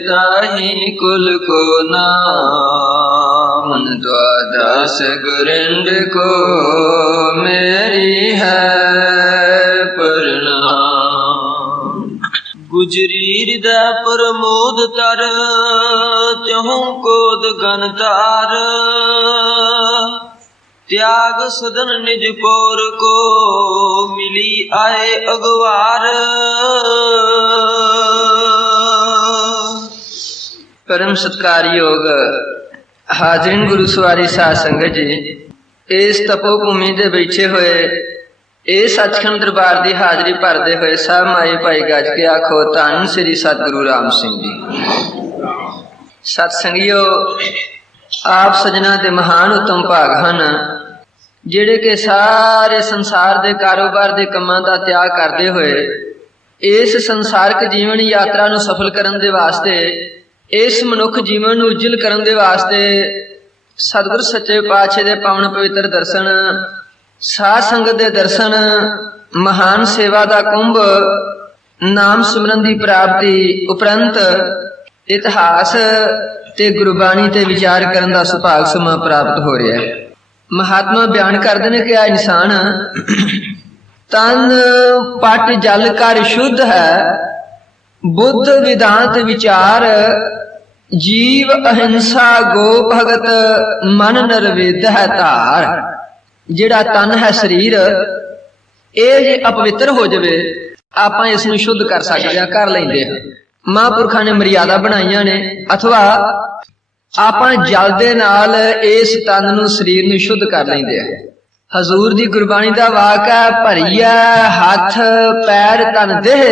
ताहि कुल को नाम द्वादश गुरिंद को मेरी है प्रणाम। गुजरी हृदय प्रमोद तर त्यों कोद गन तार त्याग सदन निज पौर को मिली आए अगवार। परम सत्कारयोग हाजरीन गुरु सवारी साध संगत जी, इस तपोभूमि दे बैठे हुए इस सचखंड दरबार की हाजरी भरते हुए सब माए भाई गज के आखो धन श्री सतगुरु राम सिंह जी। सत्संगियो, आप सजना दे महान उत्तम भाग हैं जिहड़े के सारे संसार दे कारोबार दे कमां दा त्याग करते हुए इस संसारक जीवन यात्रा नूं सफल करन दे वास्ते, इस मनुख जीवन नूं उज्जल करन दे वास्ते सतगुर सच्चे पातशाह दे पावन पवित्र दर्शन, साध संगत दे दर्शन, महान सेवा दा कुंभ, नाम सिमरन दी प्राप्ति उपरंत इतिहास ते गुरबाणी ते विचार करन दा सुभाग समा प्राप्त हो रहा है। महात्मा बयान करते हैं कि आ इंसान तन पट जल कर शुद्ध है, बुद्ध विदांत विचार, जीव अहिंसा गो भगत मन निर्वेद है धार। जिहड़ा तन है शरीर, ये जे अपवित्र हो जाए आप इसनूं शुद्ध कर सकते हैं, कर लेंदे हैं। महापुरखा ने मर्यादा बनाईयां ने, अथवा आप जल दे नाल इस तन नूं शरीर नूं शुद्ध कर लेंदे हैं। हजूर दी गुरबाणी दा वाक है, भरिया हाथ पैर तन देह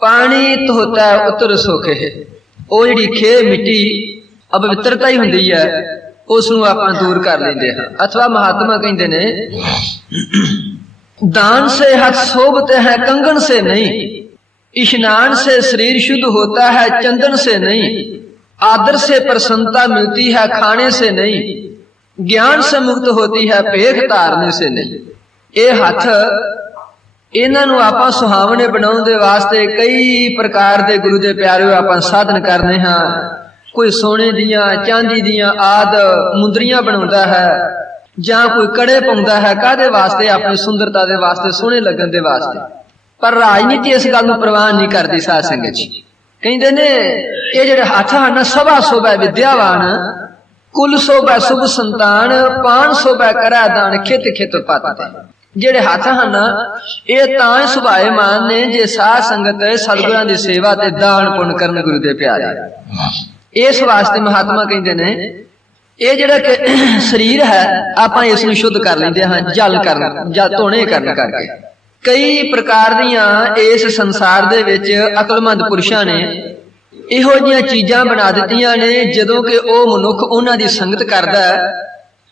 पानी धोता उतर सोखे। वो जिहड़ी खे मिट्टी अपवित्रता ही हुंदी है, उसनूं आपां दूर कर लेंदे हैं। अथवा महात्मा कहंदे ने, दान से हाथ शोभते हैं कंगन से नहीं, स्नान से शरीर शुद्ध होता है चंदन से नहीं, आदर से प्रसन्नता मिलती है खाने से नहीं, ज्ञान से मुक्त होती है पेख धारने से नहीं। ये हाथ इन्हां नूं आपां सुहावने बनाउण दे वास्ते कई प्रकार दे गुरु दे प्यारे आपां साधन करने हां। कोई सोने दियां चांदी दियां आद मुंदरियां बनाउंदा है, जां कोई कड़े पाउंदा है, काहदे वास्ते? अपनी सुंदरता दे वास्ते, सोहणे लगण दे वास्ते। पर राजनीति इस गल नूं परवाह नहीं करदी। साध संगत जी कहंदे ने, ये जिहड़े हत्थ हन सभा शोभा विद्यावान, कुल शोभा शुभ संतान, पान शोभा करै दान खित खित पत। जिहड़े हत्थ हन ये तां सुभाएमान ने जे साध संगत सतगुरां दी सेवा ते दान पुण्य करन गुरु दे प्यारे। इस वास्ते महात्मा कहंदे ने, ये जिहड़ा शरीर है आपां इस नूं शुद्ध कर लैंदे हां जल करन जां धोणे करन करके। कई प्रकार दियां इस संसार दे विच अकलमंद पुरुषां ने इहो जिहियां चीजां बना दित्तियां ने, जदों कि ओह मनुख उन्हां दी संगत करदा है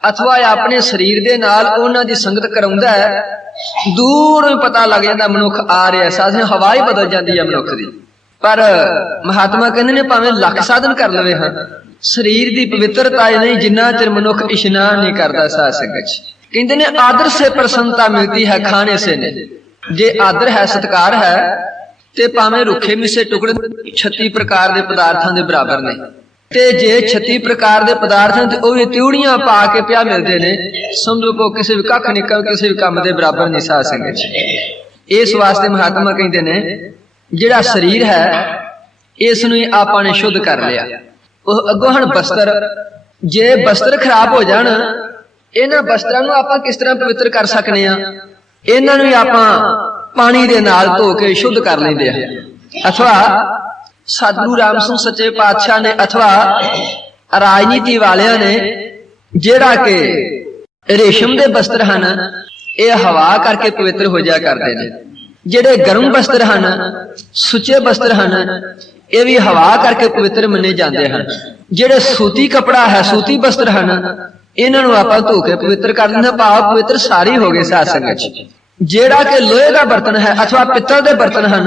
अथवा अपने शरीर दे नाल उन्हां दी संगत कराउंदा है, दूर पता लग जांदा मनुख आ रिहा। साधारण हवा ही बदल जांदी है मनुख दी। पर महात्मा कहंदे ने, भावें लख साधन कर लवे हां, शरीर दी पवित्रता नहीं जिन्ना चिर मनुख इशनान नहीं करदा। साध संगत कहंदे ने, आदर से प्रसन्नता मिलती है खाने से नहीं। जे आदर है सत्कार है ते भावें रुखे मिसे टुकड़े 36 प्रकार दे पदार्थां दे बराबर ने, ते जे 36 प्रकार दे पदार्थां ते ओह तिउड़ियां पा के पिया मिलदे ने, समझो को किसी भी कख निकल किसी भी काम दे बराबर नहीं। साध संगत इस वास्ते महात्मा कहंदे ने, जिहड़ा शरीर है इसनूं ही आपां ने शुद्ध कर लिया। ओह अगों हन बस्तर, जे बस्तर खराब हो जाण, इन्हां बस्त्रां नूं आपां किस तरह पवित्र कर सकने आ? इन्हां नूं आपां पानी दे नाल धो के शुद्ध कर लैंदे आ। अथवा सतगुरु राम सिंह सच्चे पातशाह ने अथवा राजनीति वालियां ने, जिहड़ा कि रेशम दे वस्त्र हन ये हवा करके पवित्र हो जाया करते हैं, जिहड़े गर्म वस्त्र हन सुचे वस्त्र हन ये भी हवा करके पवित्र मने जाते हैं। जिहड़े सूती कपड़ा है सूती वस्त्र हन इन्हां नूं आपां धो के पवित्र कर दिंदे, भाव पवित्र सारी हो गए। साध संगत जिहड़ा कि लोहे का बर्तन है अथवा पित्तल के बर्तन हन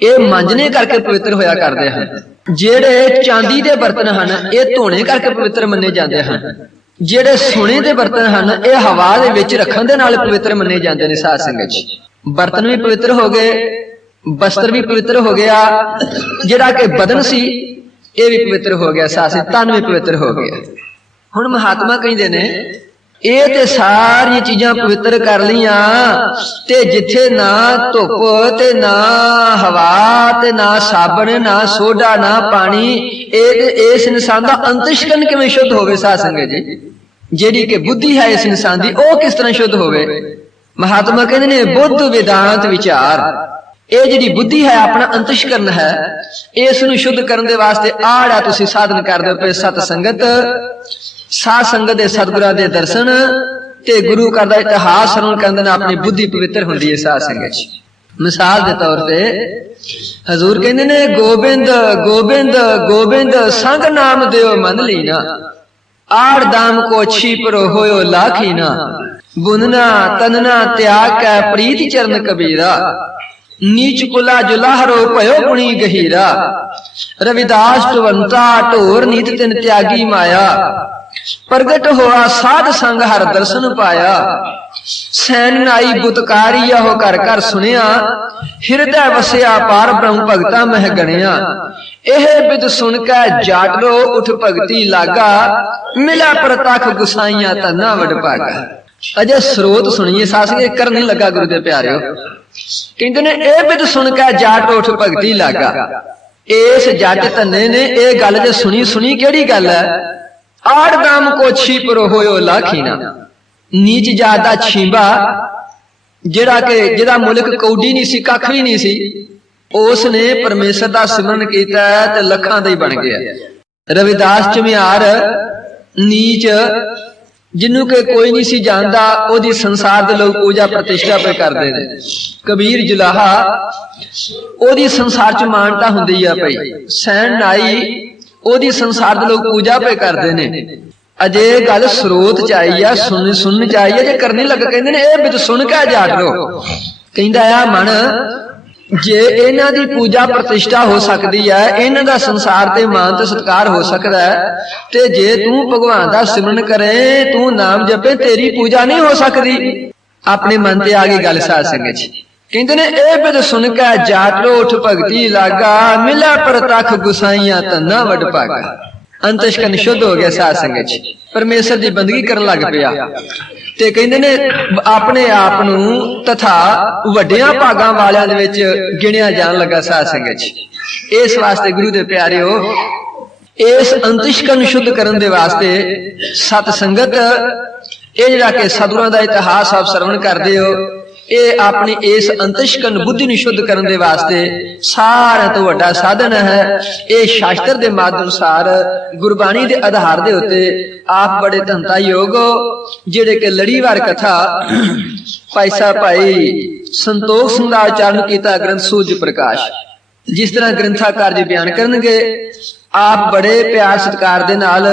ये मांजने करके पवित्र होया करते हैं। जिहड़े चांदी के बर्तन हन ये धोने करके पवित्र मने जाते हैं। ਜਿਹੜੇ सोने के बर्तन हैं ये हवा के विच रखण दे नाल पवित्र मने जाते हैं। साध संगत जी बर्तन भी पवित्र हो गए, वस्त्र भी पवित्र हो गया, जिहड़ा कि बदन सी ये भी पवित्र हो गया, साथ ही तन भी पवित्र हो गया। हुण महात्मा कहिंदे ने ਇਹ ਤੇ ਸਾਰੀਆਂ ਚੀਜ਼ਾਂ ਪਵਿੱਤਰ ਕਰ ਲਈਆਂ ਤੇ ਜਿੱਥੇ ਨਾ ਧੁੱਪ ਤੇ ਨਾ ਹਵਾ ਤੇ ਨਾ ਸਾਬਣ ਨਾ ਸੋਡਾ ਨਾ ਪਾਣੀ, ਇਹ ਇਸ ਇਨਸਾਨ ਦਾ ਅੰਤਿਸ਼ਕਨ ਕਿਵੇਂ ਸ਼ੁੱਧ ਹੋਵੇ? ਸਾਧ ਸੰਗਤ ਜੀ, ਜਿਹੜੀ ਕਿ ਬੁੱਧੀ ਹੈ ਇਸ ਇਨਸਾਨ ਦੀ, ਉਹ ਕਿਸ ਤਰ੍ਹਾਂ ਸ਼ੁੱਧ ਹੋਵੇ? ਮਹਾਤਮਾ ਕਹਿੰਦੇ ਨੇ ਬੁੱਧ ਵਿਦਾਂਤ ਵਿਚਾਰ, ਇਹ ਜਿਹੜੀ ਬੁੱਧੀ ਹੈ ਆਪਣਾ ਅੰਤਿਸ਼ਕਰਨ ਹੈ, ਇਸ ਨੂੰ ਸ਼ੁੱਧ ਕਰਨ ਦੇ ਵਾਸਤੇ ਆੜਾ ਤੁਸੀਂ ਸਾਧਨ ਕਰਦੇ ਪਏ ਸਤ ਸੰਗਤ, ਸਾਧ ਸੰਗਤ ਦੇ ਸਤਿਗੁਰਾਂ ਦੇ ਦਰਸ਼ਨ ਤੇ ਗੁਰੂ ਘਰ ਦਾ ਇਤਿਹਾਸ ਸਰਵਣ ਕਰਨ ਨਾਲ ਆਪਣੀ ਬੁੱਧੀ ਪਵਿੱਤਰ ਹੁੰਦੀ ਹੈ। ਸਾਧ ਸੰਗਤ ਜੀ, ਮਿਸਾਲ ਦੇ ਤੌਰ ਤੇ ਹਜ਼ੂਰ ਕਹਿੰਦੇ ਨੇ ਗੋਬਿੰਦ ਗੋਬਿੰਦ ਗੋਬਿੰਦ ਸੰਗ ਨਾਮ ਦਿਓ ਮਨ ਲੀਨਾ, ਆੜ ਦਾਮ ਕੋ ਛੀਪ ਰੋ ਹੋਇਓ ਲਾਖੀਨਾ, ਬੁਨਨਾ ਤਨਨਾ ਤਿਆਗ ਕੈ ਪ੍ਰੀਤ ਚਰਨ ਕਬੀਰਾ, नीच कुला जुलाहरो भयो गुणी गहीरा, रविदास टवंता ढोर नीत तिन त्यागी माया, प्रगट होआ साध संग हर दर्शन पाया, सैन आई बुतकारी हो कर कर सुनिया, हिरदय वसिया पार ब्रह्म भगता मह गणिया, एह बिद सुन कै जाटरो उठ भगती लागा, मिला प्रतख गुसाइया तना वड भागा। अजय स्रोत सुनिए, सास के कर नहीं लगा गुरु दे प्यारे, कहते ने ए बिद सुन के जाट उठ भगती लागा। इस जट धन्ने ने यह गल जो सुनी सुनी केड़ी गल है? आड़ दाम को छीप होयो लाखीना, नीच जात दा छींबा जिहड़ा कि जिहदा मुल्क कौडी नहीं सी, कख भी नहीं सी, उसने परमेश्वर दा सिमरन कीता ते लखां दा ही बन गया। रविदास चमियार नीच जिन्हों के कोई नहीं सी जानता, ओदी संसार दे लोग पूजा प्रतिष्ठा पे करते हैं। कबीर जुलाहा ओदी संसार च मानता हुंदी है पई, सैन नाई ओदी संसार दे लोग पूजा पे करते ने। अजे गल स्रोत च आई है, सुन च आई है, जे करने लग कहंदे ने ए बिद सुन के जाट लो, कहंदा आ मन जे इन्हां दी पूजा प्रतिष्ठा हो सकती है, इन्हां दा संसार ते मान ते सत्कार हो सकता है, ते जे तू भगवान दा सिमरन करे, तू नाम जपे, तेरी पूजा नहीं हो सकती। अपने मन ते आ गई गल साध संगत जी, कहंदे ने ए बिद सुन के जाटो उठ भगती लागा, मिला प्रतख गुसाइया तना वड भागा। अंतशकन शुद्ध हो गया साध संगत जी, परमेश्वर दी बंदगी करन लग पिया ते कहंदे ने अपने आप नूं तथा वड्डियां भागां वालियां दे विच गिणिया जाण लगा। साध संगत जी, इस वास्ते गुरु दे प्यारिओ, इस अंतशकन शुद्ध करन दे वास्ते सत संगत ये जिहड़ा कि सतगुरां दा इतिहास आप श्रवण करदे हो, ये अपनी इस अंतशकन बुद्धि नूं शुद्ध करन दे वास्ते सारे तो वड्डा साधन है। ये शास्त्र दे माध्यम अनुसार गुरबाणी दे आधार दे उत्ते आप बड़े धनता योग हो, जिहड़े कि लड़ीवार कथा भाई साहब भाई संतोख सिंह दा उच्चारण कीता ग्रंथ सूरज प्रकाश, जिस तरह ग्रंथाकार जी बयान करनगे, आप बड़े प्यार सत्कार दे नाल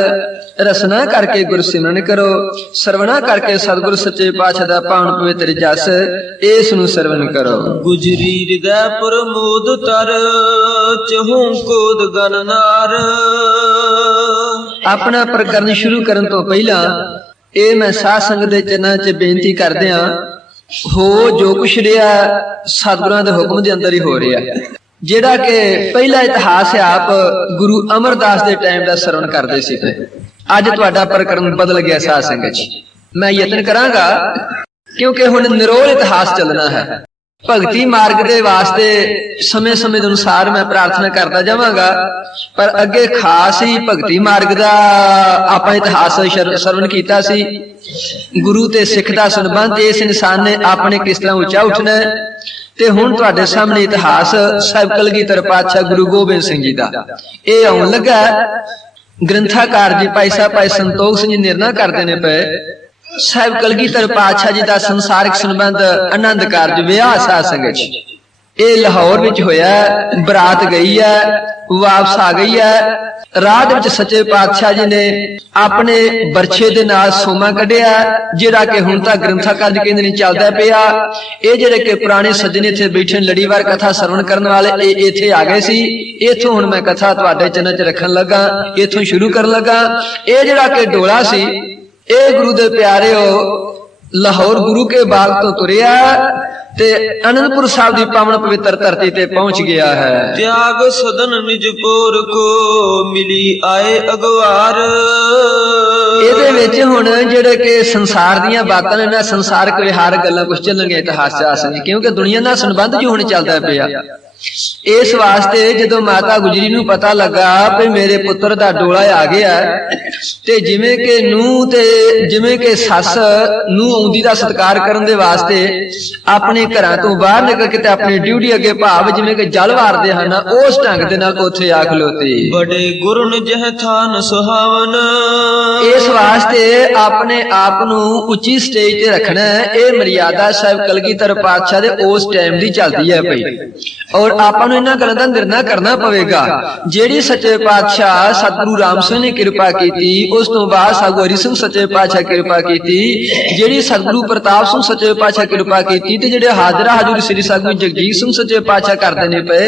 रसना करके गुर सिमरन करो, सरवना करके सतगुर सच्चे पातशाह दा पावन पवित्र जस इस नूं सरवण करो। गुजरी हृदय प्रमोद तर चहूं कोद गणनार। अपना प्रकरण शुरू करन तो पहला ये मैं साध संगत दे चरनां च बेनती करदिआं, हो जो कुछ रिहा सतगुरां दे हुक्म दे अंदर ही हो रिहा। जिहड़ा कि पहला इतिहास है आप गुरु अमरदास दे टाइम दा सरवण करदे सी, अज तुहाडा प्रकरण बदल गया। साध संगत जी, मैं यतन करांगा क्योंकि हुण निरोल इतिहास चलना है। भगती मार्ग दे वास्ते समय समय के अनुसार मैं प्रार्थना करता जावांगा, पर अगे खास ही भगती मार्ग दा आपां इतिहास सरवण कीता सी। गुरु ते सिख दा संबंध, इस इंसान ने अपने किस तरह उच्चा उठना है, ते हुण तुहाडे सामने इतिहास साहिब कलगीधर पातशाह गुरु गोबिंद सिंह जी दा ये आउण लगा। ग्रंथाकार जी भाई साहब भाई संतोख सिंह जी निर्णय करते ने पे साहिब कलगीधर पातशाह जी दा संसारिक संबंध आनंद कारज विआह साध संगत ये लाहौर विच होया, बरात गई है, वापस आ गई है। राह दे विच सच्चे पातशाह जी ने अपने बरछे दे नाल सोमा कढिया, जिहड़ा कि हुण तां ग्रंथाकार जी कहंदे ने चलदा पिया। ये जिहड़े कि पुराने सज्जने इत्थे बैठे लड़ीवार कथा सरवण करन वाले ये इत्थे आ गए सी। इत्थों हुण मैं कथा तुहाडे चरणां च रखण लगा, इत्थों शुरू करन लगा। ये जिहड़ा कि डोला सी, ये गुरु दे प्यारे हो ਲਾਹੌਰ ਗੁਰੂ ਕੇ ਬਾਗ ਤੋਂ ਤੁਰਿਆ ਤੇ ਅਨੰਦਪੁਰ ਸਾਹਿਬ ਦੀ ਪਾਵਨ ਪਵਿੱਤਰ ਧਰਤੀ ਤੇ ਪਹੁੰਚ ਗਿਆ ਹੈ। त्याग सदन निज पोर को मिली आए अगवार। ਇਹਦੇ ਵਿੱਚ ਹੁਣ ਜਿਹੜੇ ਕਿ ਸੰਸਾਰ ਦੀਆਂ ਬਾਤਾਂ ਨੇ ਨਾ, ਸੰਸਾਰਕ ਵਿਹਾਰਕ ਗੱਲਾਂ ਕੁਝ ਚੱਲਣਗੀਆਂ ਇਤਿਹਾਸ ਚ ਆਸਣੀ, ਕਿਉਂਕਿ ਦੁਨੀਆ ਨਾਲ ਸੰਬੰਧ ਜੋ ਹੁਣ ਚੱਲਦਾ ਪਿਆ। ਇਸ ਵਾਸਤੇ ਜਦੋਂ ਮਾਤਾ ਗੁਜਰੀ ਨੂੰ ਪਤਾ ਲੱਗਾ ਵੀ ਮੇਰੇ ਪੁੱਤਰ ਦਾ ਡੋਲਾ ਆ ਗਿਆ, ਤੇ ਜਿਵੇਂ ਕਿ ਨੂੰਹ ਤੇ ਜਿਵੇਂ ਕਿ ਸੱਸ ਨੂੰ ਆਉਂਦੀ ਦਾ ਸਤਿਕਾਰ ਕਰਨ ਦੇ ਵਾਸਤੇ ਆਪਣੇ ਘਰਾਂ ਤੋਂ ਬਾਹਰ ਨਿਕਲ ਕੇ ਤੇ ਆਪਣੀ ਡਿਊਟੀ ਅੱਗੇ ਭਾਵ ਜਿਵੇਂ ਕਿ ਜਲ ਵਾਰਦੇ ਹਨ, ਉਸ ਢੰਗ ਦੇ ਨਾਲ ਉੱਥੇ ਆ ਖਲੋਤੀ। बड़े गुरुन जह थान सुहावन। ਇਸ ਵਾਸਤੇ ਆਪਣੇ ਆਪ ਨੂੰ ਉੱਚੀ ਸਟੇਜ ਤੇ ਰੱਖਣਾ ਹੈ। ਇਹ ਮਰਿਆਦਾ ਸਾਹਿਬ ਕਲਗੀਧਰ ਪਾਤਸ਼ਾਹ ਦੇ ਉਸ ਟਾਈਮ ਦੀ ਚੱਲਦੀ ਹੈ ਪਈ, ਔਰ ਆਪਾਂ ਨੂੰ ਇਹਨਾਂ ਗੱਲਾਂ ਦਾ ਨਿਰਣਾ ਕਰਨਾ ਪਵੇਗਾ। ਜਿਹੜੀ ਸੱਚੇ ਪਾਤਸ਼ਾਹ ਸਤਿਗੁਰੂ ਰਾਮ ਸਿੰਘ ਨੇ ਕਿਰਪਾ ਕੀਤੀ, ਉਸ ਤੋਂ ਬਾਅਦ ਸਾਗੂ ਹਰੀ ਸਿੰਘ ਸੱਚੇ ਪਾਤਸ਼ਾਹ ਕਿਰਪਾ ਕੀਤੀ, ਜਿਹੜੀ ਸਤਿਗੁਰੂ ਪ੍ਰਤਾਪ ਸਿੰਘ ਸੱਚੇ ਪਾਤਸ਼ਾਹ ਕਿਰਪਾ ਕੀਤੀ, ਤੇ ਜਿਹੜੇ ਹਾਜ਼ਰਾ ਹਜ਼ੂਰ ਸ੍ਰੀ ਸਾਗੂ ਜਗਜੀਤ ਸਿੰਘ ਸੱਚੇ ਪਾਤਸ਼ਾਹ ਕਰਦੇ ਨੇ ਪਏ,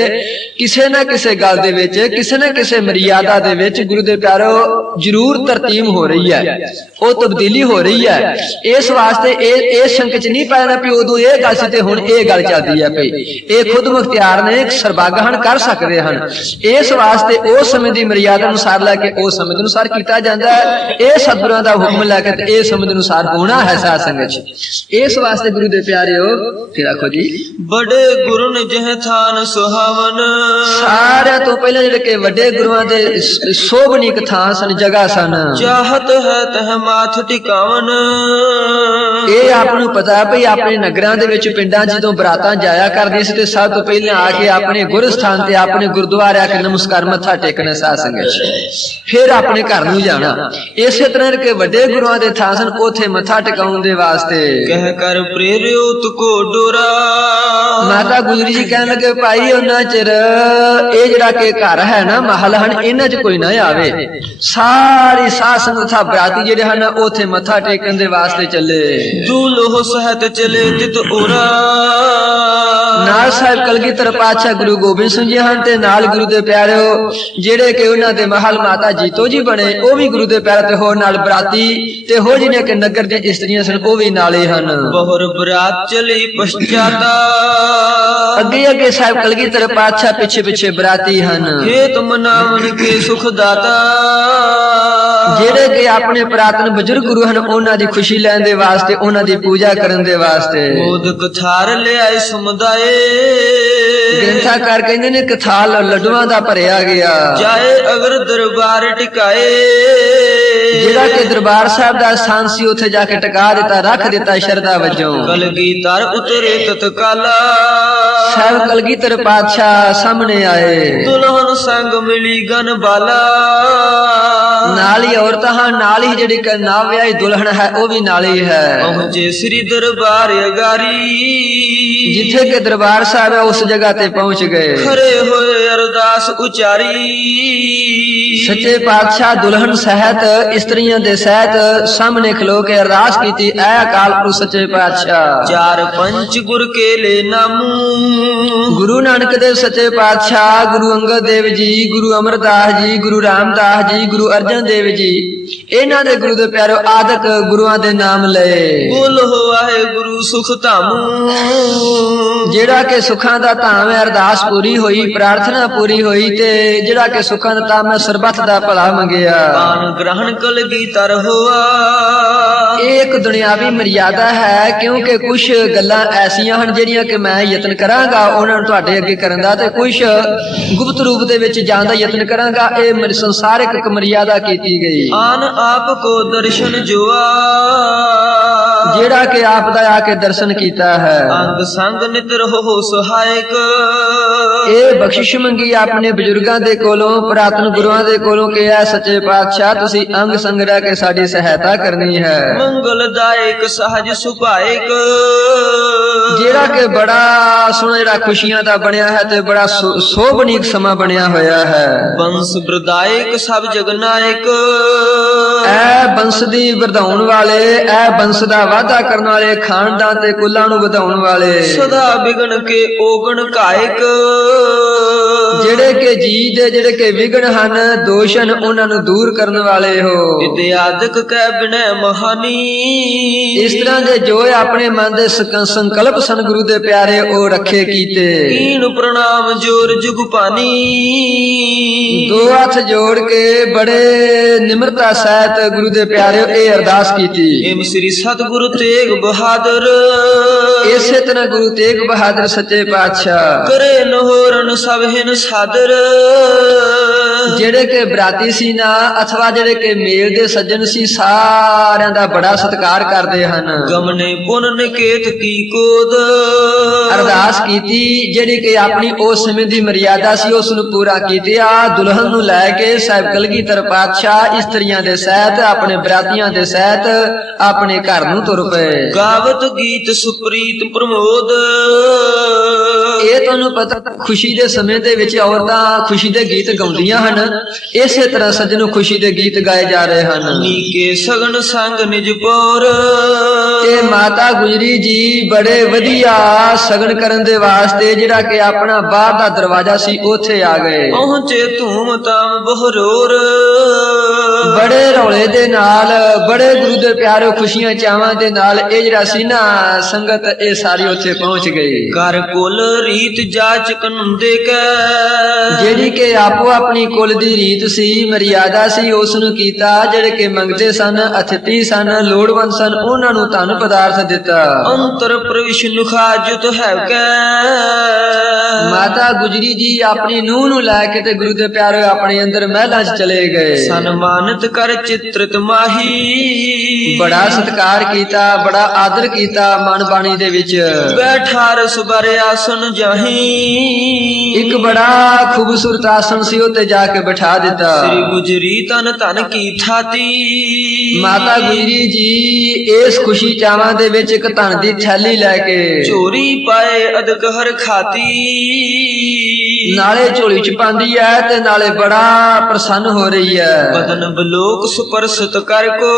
ਕਿਸੇ ਨਾ ਕਿਸੇ ਗੱਲ ਦੇ ਵਿੱਚ, ਕਿਸੇ ਨਾ ਕਿਸੇ ਮਰਿਆਦਾ ਦੇ ਵਿੱਚ ਗੁਰੂ ਦੇ ਪਿਆਰੋ ਜ਼ਰੂਰ ਤਰਤੀਬ ਹੋ ਰਹੀ ਹੈ, ਉਹ ਤਬਦੀਲੀ ਹੋ ਰਹੀ ਹੈ। ਇਸ ਵਾਸਤੇ ਇਹ ਸ਼ੰਕ ਚ ਨਹੀਂ ਪੈਣਾ ਵੀ ਉਦੋਂ ਇਹ ਗੱਲ ਸੀ ਤੇ ਹੁਣ ਇਹ ਗੱਲ ਚੱਲਦੀ ਹੈ ਪਈ। ਇਹ ਖੁਦ ਮੁਖਤਿਆਰ ਨੇ ਸਰਬਾਗਾਹਨ ਕਰ ਸਕਦੇ ਹਨ। ਇਸ ਵਾਸਤੇ ਉਸ ਸਮੇਂ ਦੀ ਮਰਿਆਦਾ ਅਨੁਸਾਰ ਲੈ ਕੇ ਉਸ ਸਮੇਂ ਦੇ ਅਨੁਸਾਰ ਕੀਤਾ ਜਾਂਦਾ ਹੈ। ਇਹ ਸਤਿਗੁਰਾਂ ਦਾ ਹੁਕਮ ਲੈ ਕੇ ਇਹ ਸਮੇਂ ਦੇ ਅਨੁਸਾਰ ਹੋਣਾ ਹੈ ਸਾਧ ਸੰਗਤ ਚ। ਇਸ ਵਾਸਤੇ ਗੁਰੂ ਦੇ ਪਿਆਰਿਓ ਤੇ ਰੱਖੋ ਜੀ, बड़े गुरुन जह थान सुहावन। ਸਾਰਿਆਂ ਤੋਂ ਪਹਿਲਾਂ ਜਿਹੜੇ ਕਿ ਵੱਡੇ ਗੁਰੂਆਂ ਦੇ ਸੋਭਨੀਕ ਥਾਂ ਸਨ, ਜਗ੍ਹਾ ਸਨ। चाहत है तह माथ टिकावन। ਇਹ ਆਪ ਨੂੰ ਪਤਾ ਭਈ ਆਪਣੇ ਨਗਰਾਂ ਦੇ ਵਿੱਚ ਪਿੰਡਾਂ ਜਦੋਂ ਬਰਾਤਾਂ ਜਾਇਆ ਕਰਦੀਆਂ ਸੀ ਤੇ ਸਭ ਤੋਂ ਪਹਿਲਾਂ ਆ ਕੇ ਆਪਣੇ ਗੁਰਸਥਾਨ ਤੇ ਆਪਣੇ ਗੁਰਦੁਆਰੇ ਆ ਕੇ ਨਮਸਕਾਰ ਮੱਥਾ ਟੇਕਣਾ ਸਾਧ ਸੰਗਤ, ਫਿਰ ਆਪਣੇ ਘਰ ਨੂੰ ਜਾਣਾ। ਇਸੇ ਤਰ੍ਹਾਂ ਕਿ ਵੱਡੇ ਗੁਰੂਆਂ ਦੇ ਥਾਂ ਸਨ, ਉੱਥੇ ਮੱਥਾ ਟਿਕਾਉਣ ਦੇ ਵਾਸਤੇ कह कर प्रेरियो तुको डोरा। ਮਾਤਾ ਗੁਜਰੀ ਜੀ ਕਹਿਣ ਲੱਗੇ ਭਾਈ ਉਹਨਾਂ ਚਿਰ ਇਹ ਜਿਹੜਾ ਕਿ ਘਰ ਹੈ ਨਾ, ਮਹਲ ਹਨ, ਇਹਨਾਂ 'ਚ ਕੋਈ ਨਾ ਆਵੇ। ਸਾਰੀ ਸਾਧ ਸੰਗਤ ਬਰਾਤੀ ਜਿਹੜੇ ਹਨ ਉੱਥੇ ਮੱਥਾ ਟੇਕਣ ਦੇ ਵਾਸਤੇ ਚੱਲੇ। दूल्हो सहत चले तित उरा। ਨਾਲ ਸਾਹਿਬ ਕਲਗੀਧਰ ਪਾਤਸ਼ਾਹ ਗੁਰੂ ਗੋਬਿੰਦ ਸਿੰਘ ਜੀ ਹਨ, ਤੇ ਨਾਲ ਗੁਰੂ ਦੇ ਪਿਆਰਿਓ ਜਿਹੜੇ ਕਿ ਉਹਨਾਂ ਦੇ ਮਹਲ ਮਾਤਾ ਜੀਤੋ ਜੀ ਬਣੇ, ਉਹ ਵੀ ਗੁਰੂ ਦੇ ਪਿਆਰੇ ਤੇ ਹੋਰ ਨਾਲ ਬਰਾਤੀ ਤੇ ਹੋ ਜਿਹਨੇ ਕਿ ਨਗਰ ਦੀਆਂ ਇਸਤਰੀਆਂ ਸਨ, ਉਹ ਵੀ ਨਾਲੇ ਹਨ। बहुर बरात चली पश्चाता। ਅੱਗੇ ਅੱਗੇ ਸਾਹਿਬ ਕਲਗੀਧਰ ਪਾਤਸ਼ਾਹ ਪਿੱਛੇ ਪਿੱਛੇ ਬਰਾਤੀ ਹਨ, हेत मनावन के सुख दाता। ਜਿਹੜੇ ਕਿ ਆਪਣੇ ਪ੍ਰਾਤਨ ਬਜ਼ੁਰਗ ਗੁਰੂ ਹਨ, ਉਹਨਾਂ ਦੀ ਖੁਸ਼ੀ ਲੈਣ ਦੇ ਵਾਸਤੇ, ਉਹਨਾਂ ਦੀ ਪੂਜਾ ਕਰਨ ਦੇ ਵਾਸਤੇ। मोदक थार ले आए समुदाय। ਗ੍ਰੰਥਾਕਾਰ ਕਹਿੰਦੇ ਨੇ ਕਥਾਲ ਲੱਡੂਆਂ ਦਾ ਭਰਿਆ ਗਿਆ। जाए अगर दरबार टिकाए। ਜਿਹੜਾ ਕਿ ਦਰਬਾਰ ਸਾਹਿਬ ਦਾ ਸਥਾਨ ਸੀ, ਉੱਥੇ ਜਾ ਕੇ ਟਿਕਾ ਦਿੱਤਾ, ਰੱਖ ਦਿੱਤਾ ਸ਼ਰਧਾ ਵਜੋਂ। कलगीधर उतरे तत्काला। ਸਾਹਿਬ ਕਲਗੀਧਰ ਪਾਤਸ਼ਾਹ ਸਾਹਮਣੇ ਆਏ। दुल्हन संग मिली गन बाला। ਨਾਲ ਹੀ ਔਰਤਾਂ ਹਨ, ਨਾਲ ਹੀ ਜਿਹੜੀ ਕਿ ਨਾ ਵਿਆਹੀ ਦੁਲਹਨ ਹੈ ਉਹ ਵੀ ਨਾਲ ਹੀ ਹੈ। पहुंचे श्री दरबार अगारी। ਜਿੱਥੇ ਕਿ ਦਰਬਾਰ ਸਾਹਿਬ ਹੈ ਉਸ ਜਗ੍ਹਾ ਤੇ ਪਹੁੰਚ ਗਏ। खरे होए अरदास उचारी। ਸੱਚੇ ਪਾਤਸ਼ਾਹ ਦੁਲਹਨ ਸਹਿਤ, ਇਸਤਰੀਆਂ ਦੇ ਸਹਿਤ ਸਾਹਮਣੇ ਖਲੋ ਕੇ ਅਰਦਾਸ ਕੀਤੀ, ਐ ਅਕਾਲ ਪੁਰਖ ਸੱਚੇ ਪਾਤਸ਼ਾਹ। चार पंच गुर के ले नामू। ਗੁਰੂ ਨਾਨਕ ਦੇਵ ਸੱਚੇ ਪਾਤਸ਼ਾਹ, ਗੁਰੂ ਅੰਗਦ ਦੇਵ ਜੀ, ਗੁਰੂ ਅਮਰਦਾਸ ਜੀ, ਗੁਰੂ ਰਾਮਦਾਸ ਜੀ, ਗੁਰੂ ਅਰਜਨ ਦੇਵ ਜੀ, ਇਹਨਾਂ ਦੇ ਗੁਰੂ ਦੇ ਪਿਆਰੋ ਆਦਿਕ ਗੁਰੂਆਂ ਦੇ ਨਾਮ ਲਏ। बोल हो आए गुरु सुख धामू। ਜਿਹੜਾ ਕਿ ਸੁੱਖਾਂ ਦਾ ਧਾਮ ਹੈ, ਅਰਦਾਸ ਪੂਰੀ ਹੋਈ, ਪ੍ਰਾਰਥਨਾ ਪੂਰੀ ਹੋਈ, ਤੇ ਜਿਹੜਾ ਕਿ ਸੁੱਖਾਂ ਦਾ ਧਾਮ ਹੈ, ਸਰਬੱਤ ਦਾ ਭਲਾ ਮੰਗਿਆ। पान ग्रहण कलगीधर हुआ। ਇਹ ਇੱਕ ਦੁਨਿਆਵੀ ਮਰਿਆਦਾ ਹੈ, ਕਿਉਂਕਿ ਕੁਝ ਗੱਲਾਂ ਐਸੀਆਂ ਹਨ ਜਿਹੜੀਆਂ ਕਿ ਮੈਂ ਯਤਨ ਕਰਾਂਗਾ ਉਹਨਾਂ ਨੂੰ ਤੁਹਾਡੇ ਅੱਗੇ ਕਰਨ ਦਾ, ਤੇ ਕੁਝ ਗੁਪਤ ਰੂਪ ਦੇ ਵਿੱਚ ਜਾਣ ਦਾ ਯਤਨ ਕਰਾਂਗਾ। ਇਹ ਸੰਸਾਰਿਕ ਇੱਕ ਮਰਿਆਦਾ ਕੀਤੀ ਗਈ, आन आपको दर्शन जुआ। ਜਿਹੜਾ ਕਿ ਆਪ ਦਾ ਆ ਕੇ ਦਰਸ਼ਨ ਕੀਤਾ ਹੈ। अंग संग नित्र हो सहायक। ਇਹ ਬਖਸ਼ਿਸ਼ ਮੰਗੀ ਆਪਣੇ ਬਜ਼ੁਰਗਾਂ ਦੇ ਕੋਲੋਂ, ਪੁਰਾਤਨ ਗੁਰੂਆਂ ਦੇ ਕੋਲੋਂ ਕਿ ਐ ਸੱਚੇ ਪਾਤਸ਼ਾਹ ਤੁਸੀਂ ਅੰਗ ਸੰਗ ਰਹਿ ਕੇ ਸਾਡੀ ਸਹਾਇਤਾ ਕਰਨੀ ਹੈ। मंगलदायक सहज सुभायक। ਜਿਹੜਾ ਕਿ ਬੜਾ ਸੋਹਣਾ ਜਿਹੜਾ ਖੁਸ਼ੀਆਂ ਦਾ ਬਣਿਆ ਹੈ ਤੇ ਬੜਾ ਸੋਭਨੀਕ ਸਮਾਂ ਬਣਿਆ ਹੋਇਆ ਹੈ। वंश वृदायक सब जगनायक। ਐ ਬੰਸ ਦੀ ਵਧਾਉਣ ਵਾਲੇ, ਐ ਬੰਸ ਦਾ ਵਾਧਾ ਕਰਨ ਵਾਲੇ, ਖਾਨਦਾਨ ਤੇ ਕੁੱਲਾਂ ਨੂੰ ਵਧਾਉਣ ਵਾਲੇ, ਸਦਾ ਬਿਗਨ ਕੇ ਓਗਣ ਘਾਇਕ, ਜਿਹੜੇ ਕਿ ਜੀ ਦੇ ਜਿਹੜੇ ਕਿ ਵਿਗਨ ਹਨ, ਦੋਸ਼ ਹਨ, ਉਹਨਾਂ ਨੂੰ ਦੂਰ ਕਰਨ ਵਾਲੇ ਹੋ। ਇਤਿਆਦਿਕ ਕਹਿ ਬਿਨੈ ਮਹਾਨੀ, ਇਸ ਤਰ੍ਹਾਂ ਦੇ ਜੋ ਆਪਣੇ ਮਨ ਦੇ ਸੰਕਲਪ ਸਨ ਗੁਰੂ ਦੇ ਪਿਆਰੇ ਉਹ ਰੱਖੇ ਕੀਤੇ। ਕੀਨ ਪ੍ਰਣਾਮ ਜੋਰ ਜੁਗ ਪਾਨੀ, ਦੋ ਹੱਥ ਜੋੜ ਕੇ ਬੜੇ ਨਿਮਰਤਾ ਸਹਿਤ ਗੁਰੂ ਦੇ ਪਿਆਰੇ ਇਹ ਅਰਦਾਸ ਕੀਤੀ। ਏਮ ਸ੍ਰੀ ਸਤਿਗੁਰੂ ਤੇਗ ਬਹਾਦਰ, ਇਸੇ ਤਰ੍ਹਾਂ ਗੁਰੂ ਤੇਗ ਬਹਾਦਰ ਸੱਚੇ ਪਾਤਸ਼ਾਹ ਕਰੇ ਨਹੋਰਨ ਸਭ ਹਿਨ ਸਾਦਰ, ਜਿਹੜੇ ਕਿ ਬਰਾਤੀ ਸੀ ਨਾ ਅਥਵਾ ਜਿਹੜੇ ਕਿ ਮੇਲ ਦੇ ਸੱਜਣ ਸੀ, ਸਾਰਿਆਂ ਦਾ ਬੜਾ ਸਤਿਕਾਰ ਕਰਦੇ ਹਨ। ਗਮਨੇ ਪੁਨ ਨਿਕੇਤ ਕੀ ਕੋਦ, ਅਰਦਾਸ ਕੀਤੀ ਜਿਹੜੀ ਕਿ ਆਪਣੀ ਉਸ ਸਮੇਂ ਦੀ ਮਰਿਆਦਾ ਸੀ ਉਸ ਨੂੰ ਪੂਰਾ ਕੀਤੀ। ਆ ਦੁਲਹਨ ਨੂੰ ਲੈ ਕੇ ਸਾਹਿਬ ਕਲਗੀਧਰ ਪਾਤਸ਼ਾਹ ਇਸਤਰੀਆਂ ਦੇ ਸਹਿਤ, ਆਪਣੇ ਬਰਾਤੀਆਂ ਦੇ ਸਹਿਤ ਆਪਣੇ ਘਰ ਨੂੰ ਤੁਰ ਪਏ। ਗਾਵਤ ਗੀਤ ਸੁਪ੍ਰੀਤ ਪ੍ਰਮੋਦ, ਇਹ ਤੁਹਾਨੂੰ ਪਤਾ ਖੁਸ਼ੀ ਦੇ ਸਮੇਂ ਦੇ ਵਿੱਚ ਔਰਤਾਂ ਖੁਸ਼ੀ ਦੇ ਗੀਤ ਗਾਉਂਦੀਆਂ ਹਨ, ਇਸੇ ਤਰ੍ਹਾਂ ਸੱਜਣੋ ਖੁਸ਼ੀ ਦੇ ਗੀਤ ਗਾਏ ਜਾ ਰਹੇ ਹਨ। ਨੀਕੇ ਸਗਨ ਸੰਗ ਨਿਜ ਪੌਰ, ਇਹ ਮਾਤਾ ਗੁਜਰੀ ਜੀ ਬੜੇ ਵਧੀਆ ਸਗਨ ਕਰਨ ਦੇ ਵਾਸਤੇ ਜਿਹੜਾ ਕਿ ਆਪਣਾ ਬਾਹਰ ਦਾ ਦਰਵਾਜ਼ਾ ਸੀ ਉੱਥੇ ਆ ਗਏ। ਪਹੁੰਚੇ ਧੂਮ ਤਾਮ ਬਹਰੋਰ, ਬੜੇ ਰੌਲੇ ਦੇ ਨਾਲ, ਬੜੇ ਗੁਰੂ ਦੇ ਪਿਆਰੇ ਖੁਸ਼ੀਆਂ ਚਾਵਾਂ ਦੇ ਨਾਲ ਇਹ ਜਿਹੜਾ ਸੀ ਨਾ ਸੰਗਤ ਇਹ ਸਾਰੀ ਉੱਥੇ ਪਹੁੰਚ ਗਈ। ਕਰ ਕੁਲ ਰੀਤ ਜਾਚ ਕਨੁੰਦੇ ਕੈ, ਜਿਹੜੀ ਕਿ ਆਪੋ ਆਪਣੀ ਕੁਲ ਦੀ ਰੀਤ ਸੀ, ਮਰਿਆਦਾ ਸੀ, ਉਸ ਨੂੰ ਕੀਤਾ। ਜਿਹੜੇ ਕਿ ਮੰਗਦੇ ਸਨ, ਅਤਿਥੀ ਸਨ, ਲੋੜਵੰਦ ਸਨ, ਉਹਨਾਂ ਨੂੰ ਧਨ ਪਦਾਰਥ ਦਿੱਤਾ। ਅੰਤਰ ਪ੍ਰਵਿਸ਼ਨ ਖਾਜਤ ਹੈ ਕੈ, ਮਾਤਾ ਗੁਜਰੀ ਜੀ ਆਪਣੀ ਨੂੰਹ ਨੂੰ ਲੈ ਕੇ ਤੇ ਗੁਰੂ ਦੇ ਪਿਆਰੇ ਆਪਣੇ ਅੰਦਰ ਮਹਿਲਾਂ 'ਚ ਚਲੇ ਗਏ। ਸਨਮਾਨਿਤ ਕਰ ਚਿਤ੍ਰਿਤ ਮਾਹੀ, ਬੜਾ ਸਤਿਕਾਰ ਕੀਤਾ, ਬੜਾ ਆਦਰ ਕੀਤਾ ਮਨ ਬਾਣੀ ਦੇ ਵਿੱਚ। ਬੈਠਾ ਰਸ ਬਰ ਆਸਨ ਜਾਹੀ, ਇੱਕ ਬੜਾ ਖੂਬਸੂਰਤ ਆਸਣ ਸੀ ਉੱਤੇ ਜਾ ਕੇ ਬਿਠਾ ਦਿੱਤਾ। ਸ੍ਰੀ ਗੁਜਰੀ ਤਨ ਧਨ ਕੀ ਥਾਤੀ, ਮਾਤਾ ਗੁਜਰੀ ਜੀ ਇਸ ਖੁਸ਼ੀ ਚਾਵਾਂ ਦੇ ਵਿੱਚ ਇੱਕ ਧਨ ਦੀ ਥੈਲੀ ਲੈ ਕੇ ਚੋਰੀ ਪਾਏ ਅਦਕ ਹਰ ਖਾਤੀ, ਨਾਲੇ ਝੋਲੀ 'ਚ ਪਾਉਂਦੀ ਹੈ ਤੇ ਨਾਲੇ ਬੜਾ ਪ੍ਰਸੰਨ ਹੋ ਰਹੀ ਹੈ। ਬਦਨ ਬਲੋਕ ਸੁਪਰਸਤ ਕਰ ਕੋ,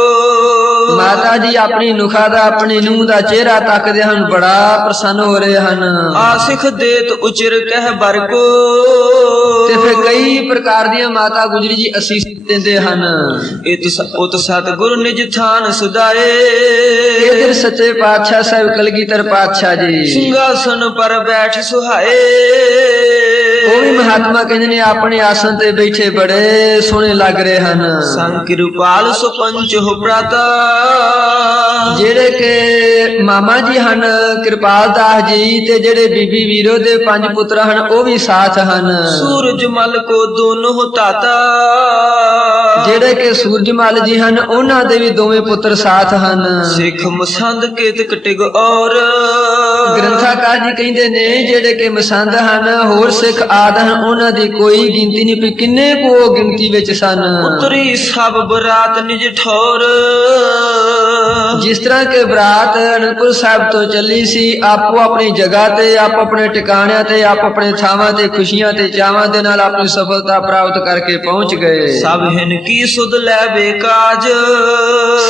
ਮਾਤਾ ਜੀ ਆਪਣੀ ਨੁਖਾ ਦਾ, ਆਪਣੀ ਨੂੰਹ ਦਾ ਚਿਹਰਾ ਤੱਕਦੇ ਹਨ, ਬੜਾ ਪ੍ਰਸੰਨ ਹੋ ਰਹੇ ਹਨ। ਆਸਿਖ ਦੇਤ ਉਚਰ ਕਹਿ ਬਰ ਕੋ, ਤੇ ਫਿਰ ਕਈ ਪ੍ਰਕਾਰ ਦੀਆਂ ਮਾਤਾ ਗੁਜਰੀ ਜੀ ਅਸੀਸ ਦਿੰਦੇ ਹਨ। ਉਤ ਸਤਿਗੁਰ ਨਿਜ ਥਾਨ ਸੁਦਾਏ, ਇਧਰ ਸੱਚੇ ਪਾਤਸ਼ਾਹ ਸਾਹਿਬ ਕਲਗੀਧਰ ਪਾਤਸ਼ਾਹ ਜੀ ਸਿੰਘਾਸਨ ਪਰ ਬੈਠ ਸੁਹਾਏ, ਉਹ ਵੀ ਮਹਾਤਮਾ ਕਹਿੰਦੇ ਨੇ ਆਪਣੇ ਆਸਣ ਤੇ ਬੈਠੇ ਬੜੇ ਸੋਹਣੇ ਲੱਗ ਰਹੇ ਹਨ। ਸੰਗ ਕਿਰਪਾਲ ਸੁਪੰਚ ਹੋ ਪ੍ਰਾਤਾ, ਜਿਹੜੇ ਕਿ ਮਾਮਾ ਜੀ ਹਨ ਕਿਰਪਾਲ ਦਾਸ ਜੀ, ਤੇ ਜਿਹੜੇ ਬੀਬੀ ਵੀਰੋ ਦੇ 5 ਪੁੱਤਰ ਹਨ ਉਹ ਵੀ ਸਾਥ ਹਨ। ਸੂਰਜ ਮਲ ਕੋ ਦੋਨੋਂ ਤਾਤਾ, ਜਿਹੜੇ ਕਿ ਸੂਰਜਮਲ ਜੀ ਹਨ ਉਹਨਾਂ ਦੇ ਵੀ ਦੋਵੇਂ ਪੁੱਤਰ ਸਾਥ ਹਨ। ਸਿੱਖ ਮਸੰਦ ਕੇਤਕ ਟਿਗ ਔਰ, ਗ੍ਰੰਥਾਕਾਰ ਜੀ ਕਹਿੰਦੇ ਨੇ ਜਿਹੜੇ ਕਿ ਮਸੰਦ ਹਨ ਹੋਰ ਸਿੱਖ ਆਦ ਹਨ, ਉਹਨਾਂ ਦੀ ਕੋਈ ਗਿਣਤੀ ਨਹੀਂ ਪਈ, ਕਿੰਨੇ ਕੋ ਉਹ ਗਿਣਤੀ ਵਿੱਚ ਸਨ। ਉਤਰੀ ਸਭ ਬਰਾਤ ਨਿਜ ਠੌਰ, ਜਿਸ ਤਰ੍ਹਾਂ ਕਿ ਬਰਾਤ ਅਨੰਦਪੁਰ ਸਾਹਿਬ ਤੋਂ ਚੱਲੀ ਸੀ, ਆਪੋ ਆਪਣੀ ਜਗ੍ਹਾ ਤੇ, ਆਪੋ ਆਪਣੇ ਟਿਕਾਣਿਆਂ ਤੇ, ਆਪੋ ਆਪਣੇ ਥਾਵਾਂ ਤੇ ਖੁਸ਼ੀਆਂ ਤੇ ਚਾਵਾਂ ਦੇ ਨਾਲ ਆਪਣੀ ਸਫਲਤਾ ਪ੍ਰਾਪਤ ਕਰਕੇ ਪਹੁੰਚ ਗਏ। ਸਭ ਹਿਨ ਕੀ ਸੁਧ ਲੈ ਬੇਕਾਜ,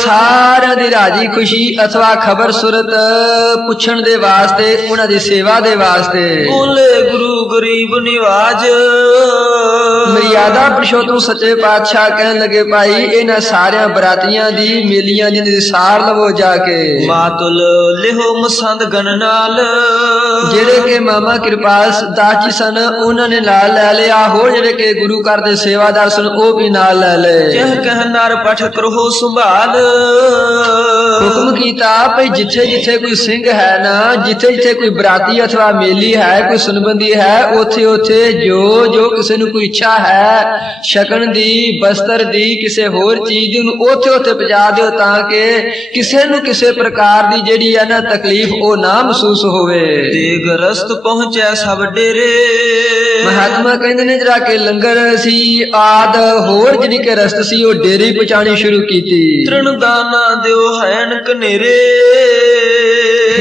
ਸਾਰਿਆਂ ਦੀ ਰਾਜੀ ਖੁਸ਼ੀ ਅਥਵਾ ਖਬਰ ਸੁਰਤ ਪੁੱਛਣ ਦੇ ਵਾਸਤੇ, ਉਹਨਾਂ ਦੀ ਸੇਵਾ ਦੇ ਵਾਸਤੇ। ਬੋਲੇ ਗੁਰੂ ਗਰੀਬ ਨਿਵਾਜ, ਮਰਿਆਦਾ ਪੁਰਸ਼ੋਤਮ ਸੱਚੇ ਪਾਤਸ਼ਾਹ ਕਹਿਣ ਲੱਗੇ ਭਾਈ ਇਹਨਾਂ ਸਾਰਿਆਂ ਬਰਾਤੀਆਂ ਦੀ ਮੇਲੀਆਂ ਦੀ ਸਾਰ ਲਵੋ ਜਾ ਕੇ। ਮਾਤੁਲ ਲਿਹੋ ਮਸੰਦ ਗਨ ਨਾਲ, ਜਿਹੜੇ ਕਿ ਮਾਮਾ ਕਿਰਪਾਲ ਦਾਸ ਜੀ ਸਨ ਉਹਨਾਂ ਨੇ ਨਾਲ ਲੈ ਲਿਆ, ਹੋਰ ਜਿਹੜੇ ਕਿ ਗੁਰੂ ਘਰ ਦੇ ਸੇਵਾਦਾਰ ਸਨ ਉਹ ਵੀ ਨਾਲ ਲੈ ਲਏ। ਜਹ ਕਹਿ ਨਰ ਪਠ ਕਰੋ ਸੰਭਾਲ, ਹੁਕਮ ਕੀਤਾ ਭਈ ਜਿੱਥੇ ਜਿੱਥੇ ਕੋਈ ਸਿੰਘ ਹੈ ਨਾ, ਜਿੱਥੇ ਜਿੱਥੇ ਕੋਈ ਬਰਾਤੀ ਅਥਵਾ ਮੇਲੀ ਹੈ, ਕੋਈ ਸੁਨਬੰਦੀ ਹੈ, ਉੱਥੇ ਉੱਥੇ ਜੋ ਜੋ ਕਿਸੇ ਨੂੰ ਕੋਈ ਇੱਛਾ ਹੈ ਛਕਣ ਦੀ, ਬਸਤਰ ਦੀ, ਕਿਸੇ ਹੋਰ ਚੀਜ਼ ਦੀ, ਉਹਨੂੰ ਉੱਥੇ ਉੱਥੇ ਪਹੁੰਚਾ ਦਿਓ ਤਾਂ ਕਿ ਕਿਸੇ ਨੂੰ ਕਿਸੇ ਪ੍ਰਕਾਰ ਦੀ ਜਿਹੜੀ ਹੈ ਨਾ ਤਕਲੀਫ ਉਹ ਨਾ ਮਹਿਸੂਸ ਹੋਵੇ। ਤੇਗ ਰਸਤ ਪਹੁੰਚਿਆ ਸਭ ਡੇਰੇ, ਮਹਾਤਮਾ ਕਹਿੰਦੇ ਨੇ ਜਿਹੜਾ ਕਿ ਲੰਗਰ ਸੀ ਆਦ ਹੋਰ ਜਿਹੜੀ ਕਿ ਰਸਤ ਸੀ ਉਹ ਡੇਰੇ ਪਹੁੰਚਾਣੀ ਸ਼ੁਰੂ ਕੀਤੀ। ਤ੍ਰਿਣ ਦਾਨਾ ਦਿਓ ਹੈਨ ਕਨੇਰੇ,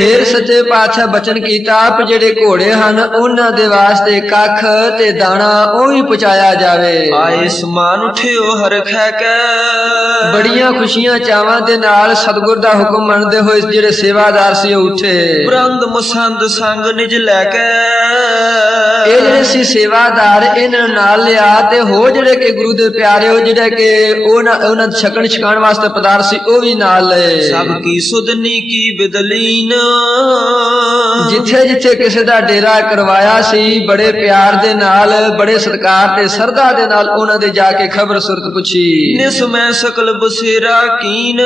ਫਿਰ ਸੱਚੇ ਪਾਤਸ਼ਾਹ ਬਚਨ ਕੀਤਾ ਆਪ ਜਿਹੜੇ ਘੋੜੇ ਹਨ ਉਹਨਾਂ ਦੇ ਵਾਸਤੇ ਕੱਖ ਤੇ ਦਾਣਾ ਉਹ ਵੀ ਪਹੁੰਚਾਇਆ ਜਾਵੇ। ਆਏ ਸਮਾਨ ਉਠਿਓ ਹਰਖੈ ਕੈ ਬੜੀਆਂ ਖੁਸ਼ੀਆਂ ਚਾਵਾਂ ਦੇ ਨਾਲ ਸਤਿਗੁਰ ਦਾ ਹੁਕਮ ਮੰਨਦੇ ਹੋਏ ਜਿਹੜੇ ਸੇਵਾਦਾਰ ਸੀ ਉਹ ਉੱਠੇ। ਬ੍ਰੰਦ ਮਸੰਦ ਸੰਗ ਨਿਜ ਲੈ ਕੇ ਇਹ ਜਿਹੜੇ ਸੀ ਸੇਵਾਦਾਰ ਇਹਨਾਂ ਨੂੰ ਨਾਲ ਲਿਆ ਤੇ ਹੋ ਜਿਹੜੇ ਕਿ ਗੁਰੂ ਦੇ ਪਿਆਰੇ ਉਹ ਜਿਹੜੇ ਕਿ ਉਹਨਾਂ ਦੇ ਛਕਣ ਛਕਾਉਣ ਵਾਸਤੇ ਪਦਾਰਥ ਸੀ ਉਹ ਵੀ ਨਾਲ ਲਏ। ਸਭ ਕੀ ਸੁਧਨੀ ਕੀ ਬਿਦਲੀਨ ਜਿੱਥੇ ਜਿੱਥੇ ਕਿਸੇ ਦਾ ਡੇਰਾ ਕਰਵਾਇਆ ਸੀ ਬੜੇ ਪਿਆਰ ਦੇ ਨਾਲ ਬੜੇ ਸਤਿਕਾਰ ਤੇ ਸਰਧਾ ਦੇ ਨਾਲ ਉਹਨਾਂ ਦੇ ਜਾ ਕੇ ਖਬਰ ਸੁਰਤ ਪੁੱਛੀ। ਨਿਸ ਮੈਂ ਸਕਲ ਬਸੇਰਾ ਕੀਨ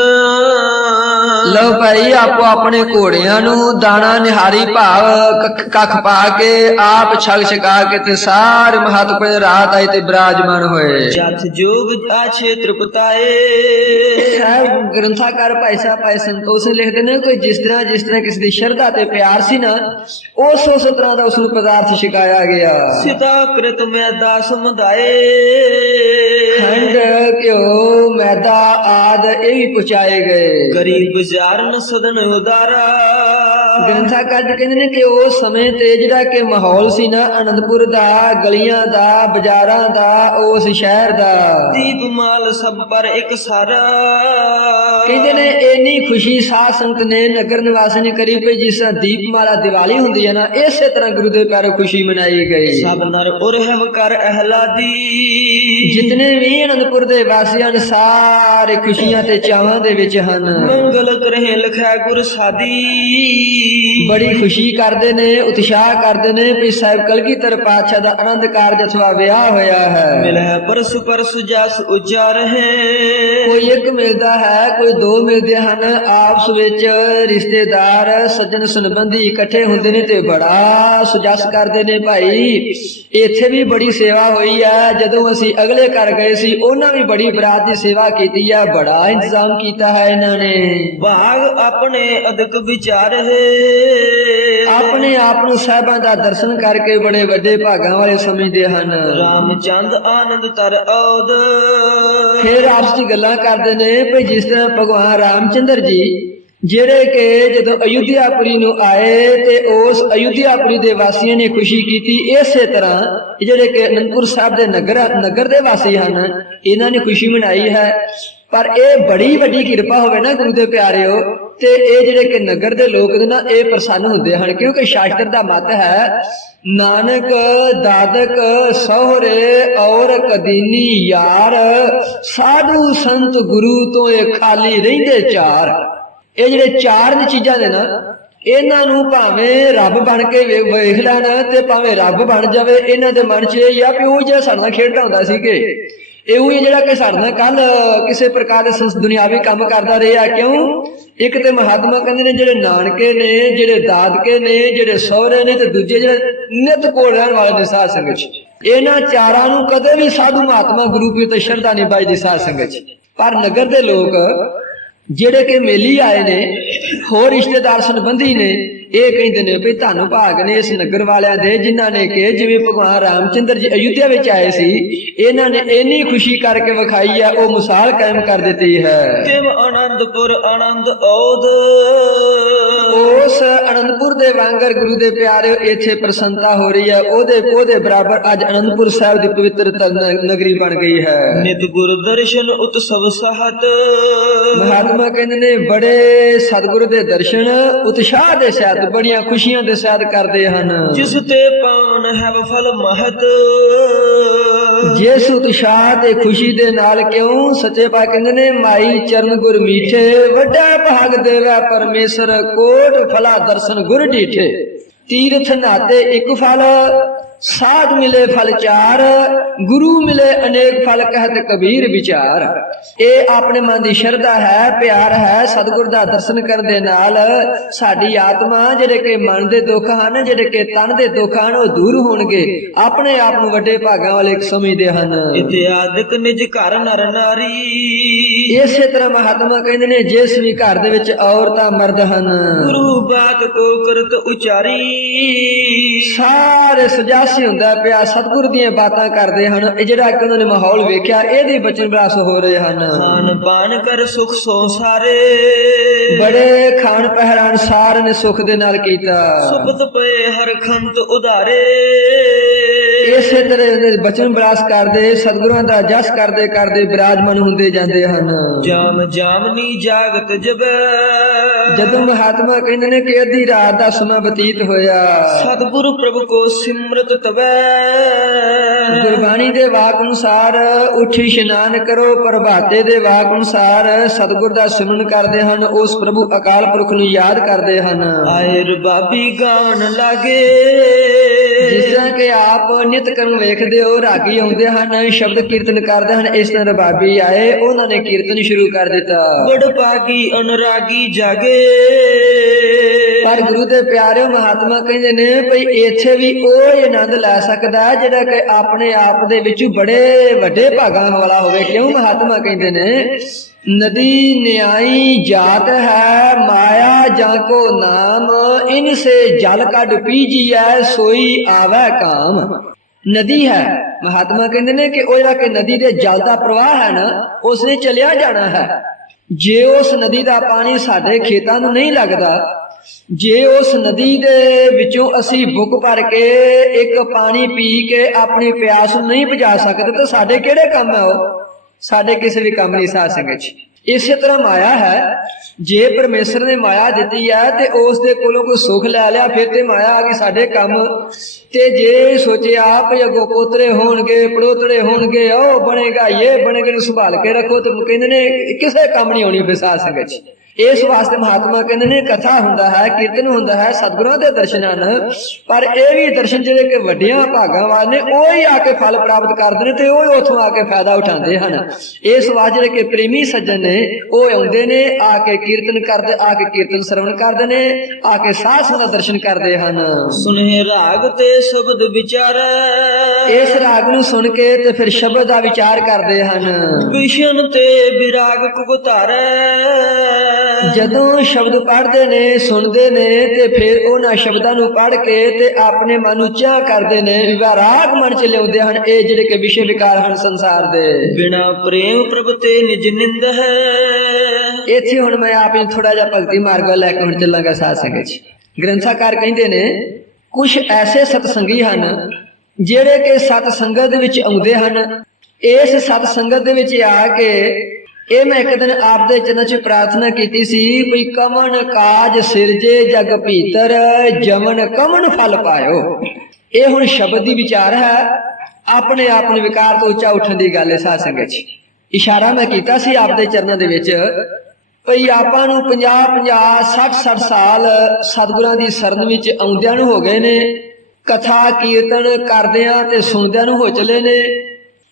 ਲਓ ਭਾਈ ਆਪੋ ਆਪਣੇ ਘੋੜਿਆਂ ਨੂੰ ਦਾਣਾ ਨਿਹਾਰੀ ਭਾਵ ਕੱਖ ਪਾ ਕੇ ਆਪ ਛਕ ਛਕਾ ਕੇ ਤੇ ਸਾਰੇ ਮਹੱਤਵਪੂਰਨ ਰਾਤ ਆਈ ਤੇ ਬਿਰਾਜਮਾਨ ਹੋਏ। ਜਥ ਜੋਗ ਆਛੇ ਤ੍ਰਿਪਤਾਏ ਗ੍ਰੰਥਾਕਾਰ ਭਾਈ ਸਾਹਿਬ ਭਾਈ ਸੰਤੋਖ ਲਿਖਦੇ ਨੇ ਕੋਈ ਜਿਸ ਤਰ੍ਹਾਂ ਕਿਸੇ ਦੀ ਸ਼ਰਧਾ ਤੇ ਪਿਆਰ ਸੀ ਨਾ ਉਸ ਤਰ੍ਹਾਂ ਦਾ ਉਸ ਨੂੰ ਪਦਾਰਥ ਛਕਾਇਆ ਗਿਆ। ਸਿਤਾ ਕ੍ਰਿਤ ਮੈਦਾ ਸਮੁਦਾਏ ਖੰਡ ਘਿਓ ਮੈਦਾ ਆਦ ਇਹ ਵੀ ਪਹੁੰਚਾਏ ਗਏ। ਗਰੀਬ ਜਾਰਨ ਸਦਨ ਉਦਾਰਾ ਗ੍ਰੰਥਾਕਾਰ ਕਹਿੰਦੇ ਨੇ ਕਿ ਉਸ ਸਮੇਂ ਤੇ ਜਿਹੜਾ ਕਿ ਮਾਹੌਲ ਸੀ ਨਾ ਆਨੰਦਪੁਰ ਦਾ ਗਲੀਆਂ ਦਾ ਬਾਜ਼ਾਰਾਂ ਦਾ ਉਸ ਸ਼ਹਿਰ ਦਾ ਦੀਪਮਾਲ ਸਭ ਪਰ ਇੱਕ ਸਾਰਾ ਕਹਿੰਦੇ ਨੇ ਇੰਨੀ ਖੁਸ਼ੀ ਸਾਧ ਸੰਗਤ ਨੇ ਨਗਰ ਨਿਵਾਸੀ ਨੇ ਕਰੀ ਪਈ ਜਿਸ ਤਰ੍ਹਾਂ ਦੀਪਮਾਲਾ ਦੀਵਾਲੀ ਹੁੰਦੀ ਹੈ ਨਾ ਇਸੇ ਤਰ੍ਹਾਂ ਗੁਰੂ ਦੇ ਪਿਆਰੇ ਖੁਸ਼ੀ ਮਨਾਈ ਗਈ। ਸਭ ਨਰ ਉਰਹਵ ਕਰ ਅਹਲਾਦੀ ਜਿਤਨੇ ਵੀ ਆਨੰਦਪੁਰ ਦੇ ਵਾਸੀਆਂ ਨੇ ਸਾਰੇ ਖੁਸ਼ੀਆਂ ਤੇ ਚਾਵਾਂ ਦੇ ਵਿੱਚ ਹਨ। ਮੰਗਲ ਕਰਹਿ ਲਖੈ ਗੁਰ ਸਾਦੀ ਬੜੀ ਖੁਸ਼ੀ ਕਰਦੇ ਨੇ ਉਤਸ਼ਾਹ ਕਰਦੇ ਨੇ ਵੀ ਸਾਹਿਬ ਕਲਗੀਧਰ ਪਾਤਸ਼ਾਹ ਦਾ ਆਨੰਦ ਕਾਰਜ ਅਥਵਾ ਵਿਆਹ ਹੋਇਆ ਹੈ। ਮਿਲੈ ਪਰਸ ਪਰਸ ਜਸ ਉੱਚਾ ਰਹੇ ਕੋਈ ਇੱਕ ਮਿਲਦਾ ਹੈ ਕੋਈ ਦੋ ਮਿਲਦੇ ਹਨ ਆਪਸ ਵਿੱਚ ਰਿਸ਼ਤੇਦਾਰ ਸੱਜਣ ਸੰਬੰਧੀ ਇਕੱਠੇ ਹੁੰਦੇ ਨੇ ਤੇ ਬੜਾ ਸੁਜਸ ਕਰਦੇ ਨੇ। ਭਾਈ ਇੱਥੇ ਵੀ ਬੜੀ ਸੇਵਾ ਹੋਈ ਹੈ ਜਦੋਂ ਅਸੀਂ ਅਗਲੇ ਘਰ ਗਏ ਸੀ ਉਹਨਾਂ ਵੀ ਬੜੀ ਬਰਾਤ ਦੀ ਸੇਵਾ ਕੀਤੀ ਹੈ ਬੜਾ ਇੰਤਜ਼ਾਮ ਕੀਤਾ ਹੈ ਇਹਨਾਂ ਨੇ। ਭਾਗ ਆਪਣੇ ਅਦਕ ਵਿਚਾਰ ਹੈ ਆਪਣੇ ਆਪ ਨੂੰ ਸਾਹਿਬਾਂ ਦਾ ਦਰਸ਼ਨ ਕਰਕੇ ਬੜੇ ਵੱਡੇ ਭਾਗਾਂ ਵਾਲੇ ਸਮਝਦੇ ਹਨ। ਰਾਮਚੰਦ ਆਨੰਦ ਤਰ ਔਦ ਫਿਰ ਆਪਸ ਵਿੱਚ ਗੱਲਾਂ ਕਰਦੇ ਨੇ ਵੀ ਜਿਸ ਤਰ੍ਹਾਂ ਭਗਵਾਨ ਰਾਮਚੰਦਰ ਜੀ ਜਿਹੜੇ ਕਿ ਜਦੋਂ ਅਯੁੱਧਿਆਪੁਰੀ ਨੂੰ ਆਏ ਤੇ ਉਸ ਅਯੁੱਧਿਆਪੁਰੀ ਦੇ ਵਾਸੀਆਂ ਨੇ ਖੁਸ਼ੀ ਕੀਤੀ ਇਸੇ ਤਰ੍ਹਾਂ ਜਿਹੜੇ ਕਿ ਅਨੰਦਪੁਰ ਸਾਹਿਬ ਦੇ ਨਗਰ ਦੇ ਵਾਸੀ ਹਨ ਇਹਨਾਂ ਨੇ ਖੁਸ਼ੀ ਮਨਾਈ ਹੈ। ਪਰ ਇਹ ਬੜੀ ਵੱਡੀ ਕਿਰਪਾ ਹੋਵੇ ਨਾ ਗੁਰੂ ਦੇ ਪਿਆਰਿਓ ਤੇ ਇਹ ਜਿਹੜੇ ਕਿ ਨਗਰ ਦੇ ਲੋਕ ਨੇ ਨਾ ਇਹ ਪ੍ਰਸੰਨ ਹੁੰਦੇ ਹਨ ਕਿਉਂਕਿ ਸ਼ਾਸਤਰ ਦਾ ਮਤ ਹੈ ਨਾਨਕ ਦਾਦਕ ਸਹੁਰੇ ਔਰ ਕਦੀਨੀ ਯਾਰ ਸਾਧੂ ਸੰਤ ਗੁਰੂ ਤੋਂ ਇਹ ਖਾਲੀ ਰਹਿੰਦੇ ਚਾਰ। ਇਹ ਜਿਹੜੇ ਚਾਰ ਨੇ ਚੀਜ਼ਾਂ ਦੇ ਨਾ ਇਹਨਾਂ ਨੂੰ ਭਾਵੇਂ ਰੱਬ ਬਣ ਕੇ ਵੇਖ ਲੈਣ ਤੇ ਭਾਵੇਂ ਰੱਬ ਬਣ ਜਾਵੇ ਇਹਨਾਂ ਦੇ ਮਨ 'ਚ ਇਹ ਆ ਵੀ ਉਹ ਜਿਹੜਾ ਸਾਡੇ ਨਾਲ ਖੇਡਦਾ ਹੁੰਦਾ ਸੀ ਕਿ ਇਹ ਉਹ ਜਿਹੜਾ ਕਿ ਸਾਡੇ ਨਾਲ ਕੱਲ ਕਿਸੇ ਪ੍ਰਕਾਰ ਦੇ ਦੁਨਿਆਵੀ ਕੰਮ ਕਰਦਾ ਰਿਹਾ। ਕਿਉਂ ਇੱਕ ਤੇ ਮਹਾਤਮਾ ਕਹਿੰਦੇ ਨੇ ਜਿਹੜੇ ਨਾਨਕੇ ਨੇ ਜਿਹੜੇ ਦਾਦਕੇ ਨੇ ਜਿਹੜੇ ਸਹੁਰੇ ਨੇ ਤੇ ਦੂਜੇ ਜਿਹੜੇ ਨਿਤ ਕੋਲ ਰਹਿਣ ਵਾਲੇ ਨੇ ਸਾਧ ਸੰਗਤ 'ਚ ਇਹਨਾਂ ਚਾਰਾਂ ਨੂੰ ਕਦੇ ਵੀ ਸਾਧੂ ਮਹਾਤਮਾ ਗੁਰੂ ਪੀਰ ਤੇ ਸ਼ਰਧਾ ਨਹੀਂ ਬਾਝਦੀ ਸਾਧ ਸੰਗਤ 'ਚ। ਪਰ ਨਗਰ ਦੇ ਲੋਕ ਜਿਹੜੇ ਕਿ ਮੇਲੀ ਆਏ ਨੇ ਹੋਰ ਰਿਸ਼ਤੇਦਾਰ ਸੰਬੰਧੀ ਨੇ ਇਹ ਕਹਿੰਦੇ ਨੇ ਵੀ ਧੰਨ ਭਾਗ ਨੇ ਇਸ ਨਗਰ ਵਾਲਿਆਂ ਦੇ ਜਿਨ੍ਹਾਂ ਨੇ ਕਿ ਜਿਵੇਂ ਭਗਵਾਨ ਰਾਮਚੰਦਰ ਜੀ ਅਯੁੱਧਿਆ ਵਿੱਚ ਆਏ ਸੀ ਇਹਨਾਂ ਨੇ ਇੰਨੀ ਖੁਸ਼ੀ ਕਰਕੇ ਵਿਖਾਈ ਹੈ ਉਹ ਮਿਸਾਲ ਕਾਇਮ ਕਰ ਦਿੱਤੀ ਹੈ। ਤਿਵ ਆਨੰਦਪੁਰ ਆਨੰਦ ਔਦ ਉਸ ਆਨੰਦਪੁਰ ਦੇ ਵਾਂਗਰ ਗੁਰੂ ਦੇ ਪਿਆਰੇ ਇੱਥੇ ਪ੍ਰਸੰਨਤਾ ਹੋ ਰਹੀ ਹੈ ਉਹਦੇ ਬਰਾਬਰ ਅੱਜ ਆਨੰਦਪੁਰ ਸਾਹਿਬ ਦੀ ਪਵਿੱਤਰ ਨਗਰੀ ਬਣ ਗਈ ਹੈ। ਨਿਤ ਗੁਰ ਦਰਸ਼ਨ ਉਤਸਵ ਸਹਤ ਮਹਾਤਮਾ ਕਹਿੰਦੇ ਨੇ ਬੜੇ ਸਤਿਗੁਰੂ ਦੇ ਦਰਸ਼ਨ ਉਤਸ਼ਾਹ ਦੇ ਸਹਿਤ ਬੜੀਆਂ ਖੁਸ਼ੀਆਂ ਦੇ ਸਹਿਤ ਕਰਦੇ ਹਨ। ਜਿਸ ਤੇ ਪਾਵਨ ਹੈ ਫਲ ਮਹਤ ਜਿਸ ਉਤਸ਼ਾਹ ਤੇ ਖੁਸ਼ੀ ਦੇ ਨਾਲ ਕਿਉਂ ਸੱਚੇ ਪਾਤਸ਼ਾਹ ਕਹਿੰਦੇ ਨੇ ਮਾਈ ਚਰਨ ਗੁਰ ਮੀਠੇ ਵੱਡਾ ਭਾਗ ਦੇਵੈ ਪਰਮੇਸ਼ਰ ਕੋਟ ਫਲਾ ਦਰਸ਼ਨ ਗੁਰ ਡੀਠੇ। ਤੀਰਥ ਨਾਤੇ ਇੱਕ ਫਲ ਸਾਧ ਮਿਲੇ ਫਲ ਚਾਰ ਗੁਰੂ ਮਿਲੇ ਅਨੇਕ ਫਲ ਕਹਿਤ ਕਬੀਰ ਵਿਚਾਰ। ਇਹ ਆਪਣੇ ਮਨ ਦੀ ਸ਼ਰਧਾ ਹੈ ਪਿਆਰ ਹੈ ਸਤਿਗੁਰ ਦਾ ਦਰਸ਼ਨ ਕਰਨ ਦੇ ਨਾਲ ਸਾਡੀ ਆਤਮਾ ਜਿਹੜੇ ਕਿ ਮਨ ਦੇ ਦੁੱਖ ਹਨ ਜਿਹੜੇ ਕਿ ਤਨ ਦੇ ਦੁੱਖ ਹਨ ਉਹ ਦੂਰ ਹੋਣਗੇ ਆਪਣੇ ਆਪ ਨੂੰ ਵੱਡੇ ਭਾਗਾਂ ਵਾਲੇ ਸਮਝਦੇ ਹਨ। ਇਤਿਆਦਿਕ ਨਿਜ ਘਰ ਨਰ ਨਾਰੀ ਇਸੇ ਤਰ੍ਹਾਂ ਮਹਾਤਮਾ ਕਹਿੰਦੇ ਨੇ ਜਿਸ ਵੀ ਘਰ ਦੇ ਵਿੱਚ ਔਰਤਾਂ ਮਰਦ ਹਨ ਗੁਰੂ ਬਾਤ ਕੋ ਕਰਤ ਉਚਾਰੀ ਸਾਰੇ ਸਜਾ ਜਸ ਹੀ ਹੁੰਦਾ ਪਿਆ, ਸਤਿਗੁਰ ਦੀਆਂ ਬਾਤਾਂ ਕਰਦੇ ਹਨ। ਇਹ ਜਿਹੜਾ ਕਿ ਉਹਨਾਂ ਨੇ ਮਾਹੌਲ ਵੇਖਿਆ, ਇਹਦੇ ਬਚਨ ਵਿਲਾਸ ਹੋ ਰਹੇ ਹਨ। ਖਾਨ ਪਾਨ ਕਰ ਸੁਖ ਸੋ ਸਾਰੇ, ਬੜੇ ਖਾਣ ਪਹਿਰਾਨ ਸਾਰ ਨੇ ਸੁਖ ਦੇ ਨਾਲ ਕੀਤਾ। ਸੁਪਤ ਪਏ ਹਰ ਖੰਤ ਉਧਾਰੇ, ਇਸੇ ਤਰ੍ਹਾਂ ਦੇ ਬਚਨ ਵਿਲਾਸ ਕਰਦੇ, ਸਤਿਗੁਰਾਂ ਦਾ ਜਸ ਕਰਦੇ ਕਰਦੇ ਬਿਰਾਜਮਾਨ ਹੁੰਦੇ ਜਾਂਦੇ ਹਨ। ਜਾਮ ਜਾਮਨੀ ਜਾਗਤ ਜਬੈ, ਜਦੋਂ ਮਹਾਤਮਾ ਕਹਿੰਦੇ ਨੇ ਕਿ ਅੱਧੀ ਰਾਤ ਦਾ ਸਮਾਂ ਬਤੀਤ ਹੋਇਆ, ਸਤਿਗੁਰੂ ਪ੍ਰਭ ਕੋ ਸਿਮਰਤ ਤਵੈ, ਗੁਰਬਾਣੀ ਦੇ ਵਾਕ ਅਨੁਸਾਰ ਉੱਠੀ ਇਸ਼ਨਾਨ ਕਰੋ, ਪ੍ਰਭਾਤੇ ਦੇ ਵਾਕ ਅਨੁਸਾਰ ਸਤਿਗੁਰ ਦਾ ਸਿਮਰਨ ਕਰਦੇ ਹਨ, ਉਸ ਪ੍ਰਭੂ ਅਕਾਲ ਪੁਰਖ ਨੂੰ ਯਾਦ ਕਰਦੇ ਹਨ। ਆਏ ਰਬਾਬੀ ਗਾਣ ਲਾਗੇ, ਜਿਸ ਤਰ੍ਹਾਂ ਕਿ ਆਪ ਨਿਤ ਕਰਮ ਵੇਖਦੇ ਹੋ, ਰਾਗੀ ਆਉਂਦੇ ਹਨ, ਸ਼ਬਦ ਕੀਰਤਨ ਕਰਦੇ ਹਨ, ਇਸ ਤਰ੍ਹਾਂ ਰਬਾਬੀ ਆਏ, ਉਹਨਾਂ ਨੇ ਕੀਰਤਨ ਸ਼ੁਰੂ ਕਰ ਦਿੱਤਾ। ਬੜ ਭਾਗੀ ਅਨੁਰਾਗੀ ਜਾਗੇ, ਪਰ ਗੁਰੂ ਦੇ ਪਿਆਰਿਓ, ਮਹਾਤਮਾ ਕਹਿੰਦੇ ਨੇ ਭਈ ਇੱਥੇ ਵੀ ਉਹ ਹੀ ਆਨੰਦ ਲੈ ਸਕਦਾ ਹੈ ਜਿਹੜਾ ਕਿ ਆਪਣੇ ਆਪ ਦੇ ਵਿੱਚ ਬੜੇ ਵੱਡੇ ਭਾਗਾਂ ਵਾਲਾ ਹੋਵੇ। ਕਿਉਂ? ਮਹਾਤਮਾ ਕਹਿੰਦੇ ਨੇ नदी न्यायी जात है, माया जाको नाम, इनसे जल कड पीजिए सोई आवे काम। नदी है, महात्मा कहते ने कि ਉਹ ਜਿਹੜਾ ਕਿ ਨਦੀ ਦੇ ਜਲ ਦਾ ਪ੍ਰਵਾਹ ਹੈ ਨਾ, ਉਸਨੇ ਚਲਿਆ ਜਾਣਾ ਹੈ। ਜੇ ਉਸ ਨਦੀ ਦਾ ਪਾਣੀ ਸਾਡੇ ਖੇਤਾਂ ਨੂੰ ਨਹੀਂ ਲੱਗਦਾ, ਜੇ ਉਸ ਨਦੀ ਦੇ ਵਿੱਚੋਂ ਅਸੀਂ ਬੁੱਕ ਭਰ ਕੇ ਇੱਕ ਪਾਣੀ ਪੀ ਕੇ ਆਪਣੀ ਪਿਆਸ ਨੂੰ ਨਹੀਂ ਬੁਝਾ ਸਕਦੇ ਤਾਂ ਸਾਡੇ ਕਿਹੜੇ ਕੰਮ ਹੈ? ਉਹ ਸਾਡੇ ਕਿਸੇ ਵੀ ਕੰਮ ਨਹੀਂ। ਸਾਧ ਸੰਗਤ ਜੀ, ਇਸੇ ਤਰ੍ਹਾਂ ਮਾਇਆ ਹੈ। ਜੇ ਪਰਮੇਸ਼ਰ ਨੇ ਮਾਇਆ ਦਿੱਤੀ ਹੈ ਤੇ ਉਸ ਦੇ ਕੋਲੋਂ ਕੋਈ ਸੁੱਖ ਲੈ ਲਿਆ, ਫਿਰ ਤੇ ਮਾਇਆ ਆ ਗਈ ਸਾਡੇ ਕੰਮ। ਤੇ ਜੇ ਸੋਚਿਆ ਭਈ ਅੱਗੋਂ ਪੋਤਰੇ ਹੋਣਗੇ, ਪੜੋਤੜੇ ਹੋਣਗੇ, ਉਹ ਬਣੇਗਾ, ਇਹ ਬਣੇਗਾ, ਨੂੰ ਸੰਭਾਲ ਕੇ ਰੱਖੋ, ਤੇ ਕਹਿੰਦੇ ਨੇ ਕਿਸੇ ਕੰਮ ਨਹੀਂ ਆਉਣੀ। ਫਿਰ ਸਾਧ ਸੰਗਤ ਜੀ, ਇਸ ਵਾਸਤੇ ਮਹਾਤਮਾ ਕਹਿੰਦੇ ਨੇ ਕਥਾ ਹੁੰਦਾ ਹੈ, ਕੀਰਤਨ ਹੁੰਦਾ ਹੈ, ਸਤਿਗੁਰਾਂ ਦੇ ਦਰਸ਼ਨ ਹਨ, ਪਰ ਇਹ ਵੀ ਦਰਸ਼ਨ ਜਿਹੜੇ ਕਿ ਵੱਡੀਆਂ ਭਾਗਾਂ ਵਾਲੇ ਨੇ, ਉਹ ਹੀ ਆ ਕੇ ਫਲ ਪ੍ਰਾਪਤ ਕਰਦੇ ਨੇ ਤੇ ਉਹ ਹੀ ਉੱਥੋਂ ਆ ਕੇ ਫਾਇਦਾ ਉਠਾਉਂਦੇ ਹਨ। ਇਸ ਵਾਸਤੇ ਜਿਹੜੇ ਕਿ ਪ੍ਰੇਮੀ ਸੱਜਣ ਨੇ, ਉਹ ਆਉਂਦੇ ਨੇ, ਆ ਕੇ ਕੀਰਤਨ ਕਰਦੇ, ਆ ਕੇ ਕੀਰਤਨ ਸਰਵਣ ਕਰਦੇ ਨੇ, ਆ ਕੇ ਸਾਧ ਸੰਗਤ ਦਾ ਦਰਸ਼ਨ ਕਰਦੇ ਹਨ। ਸੁਨੇ ਰਾਗ ਤੇ ਸ਼ਬਦ ਵਿਚਾਰੈ, ਇਸ ਰਾਗ ਨੂੰ ਸੁਣ ਕੇ ਤੇ ਫਿਰ ਸ਼ਬਦ ਦਾ ਵਿਚਾਰ ਕਰਦੇ ਹਨ। ਵਿਸ਼ਨ ਤੇ ਵਿਰਾਗ ਕੁਤਾਰੈ, ਜਦੋਂ ਸ਼ਬਦ ਪੜ੍ਹਦੇ ਨੇ, ਸੁਣਦੇ ਨੇ, ਤੇ ਫਿਰ ਉਹਨਾਂ ਸ਼ਬਦਾਂ ਨੂੰ ਪੜ੍ਹ ਕੇ ਤੇ ਆਪਣੇ ਮਨ ਨੂੰ ਚਾਹ ਕਰਦੇ ਨੇ, ਵਿਰਾਗ ਮਨ ਚ ਲਿਆਉਂਦੇ ਹਨ। ਇਹ ਜਿਹੜੇ ਕਿ ਵਿਸ਼ੇ ਵਿਕਾਰ ਹਨ ਸੰਸਾਰ ਦੇ। ਬਿਨਾ ਪ੍ਰੇਮ ਪ੍ਰਭ ਤੇ ਨਿਜ ਨਿੰਦ ਹੈ। ਇੱਥੇ ਹੁਣ ਮੈਂ ਆਪ ਨੂੰ ਥੋੜਾ ਜਿਹਾ ਭਗਤੀ ਮਾਰਗ ਲੈ ਕੇ ਹੁਣ ਚੱਲਾਂਗਾ। ਸਾਧ ਸੰਗਤ ਜੀ, ਗ੍ਰੰਥਾਕਾਰ ਕਹਿੰਦੇ ਨੇ ਕੁਝ ਐਸੇ ਸਤਸੰਗੀ ਹਨ ਜਿਹੜੇ ਕਿ ਸਤ ਸੰਗਤ ਦੇ ਵਿੱਚ ਆਉਂਦੇ ਹਨ। ਇਸ ਸਤ ਸੰਗਤ ਦੇ ਵਿੱਚ ਆ ਕੇ ਇਹ ਮੈਂ ਇੱਕ ਦਿਨ ਆਪ ਦੇ ਚਰਨਾਂ 'ਚ ਪ੍ਰਾਰਥਨਾ ਕੀਤੀ ਸੀ ਵੀ ਕਮਨ ਕਾਜ ਸਿਰਜੇ ਜਗ ਭੀਤਰ, ਜਮਨ ਕਮਨ ਫਲ ਪਾਇਓ। ਇਹ ਹੁਣ ਸ਼ਬਦ ਦੀ ਵਿਚਾਰ ਹੈ, ਆਪਣੇ ਆਪ ਨੂੰ ਵਿਕਾਰ ਤੋਂ ਉੱਚਾ ਉੱਠਣ ਦੀ ਗੱਲ ਹੈ। ਸਾਧ ਸੰਗਤ ਜੀ, ਇਸ਼ਾਰਾ ਮੈਂ ਕੀਤਾ ਸੀ ਆਪ ਦੇ ਚਰਨਾਂ ਦੇ ਵਿੱਚ ਭਈ ਆਪਾਂ ਨੂੰ 50-50, 60-60 ਸਾਲ ਸਤਿਗੁਰਾਂ ਦੀ ਸ਼ਰਨ ਵਿੱਚ ਆਉਂਦਿਆਂ ਨੂੰ ਹੋ ਗਏ ਨੇ, ਕਥਾ ਕੀਰਤਨ ਕਰਦਿਆਂ ਤੇ ਸੁਣਦਿਆਂ ਨੂੰ ਹੋ ਚਲੇ ਨੇ,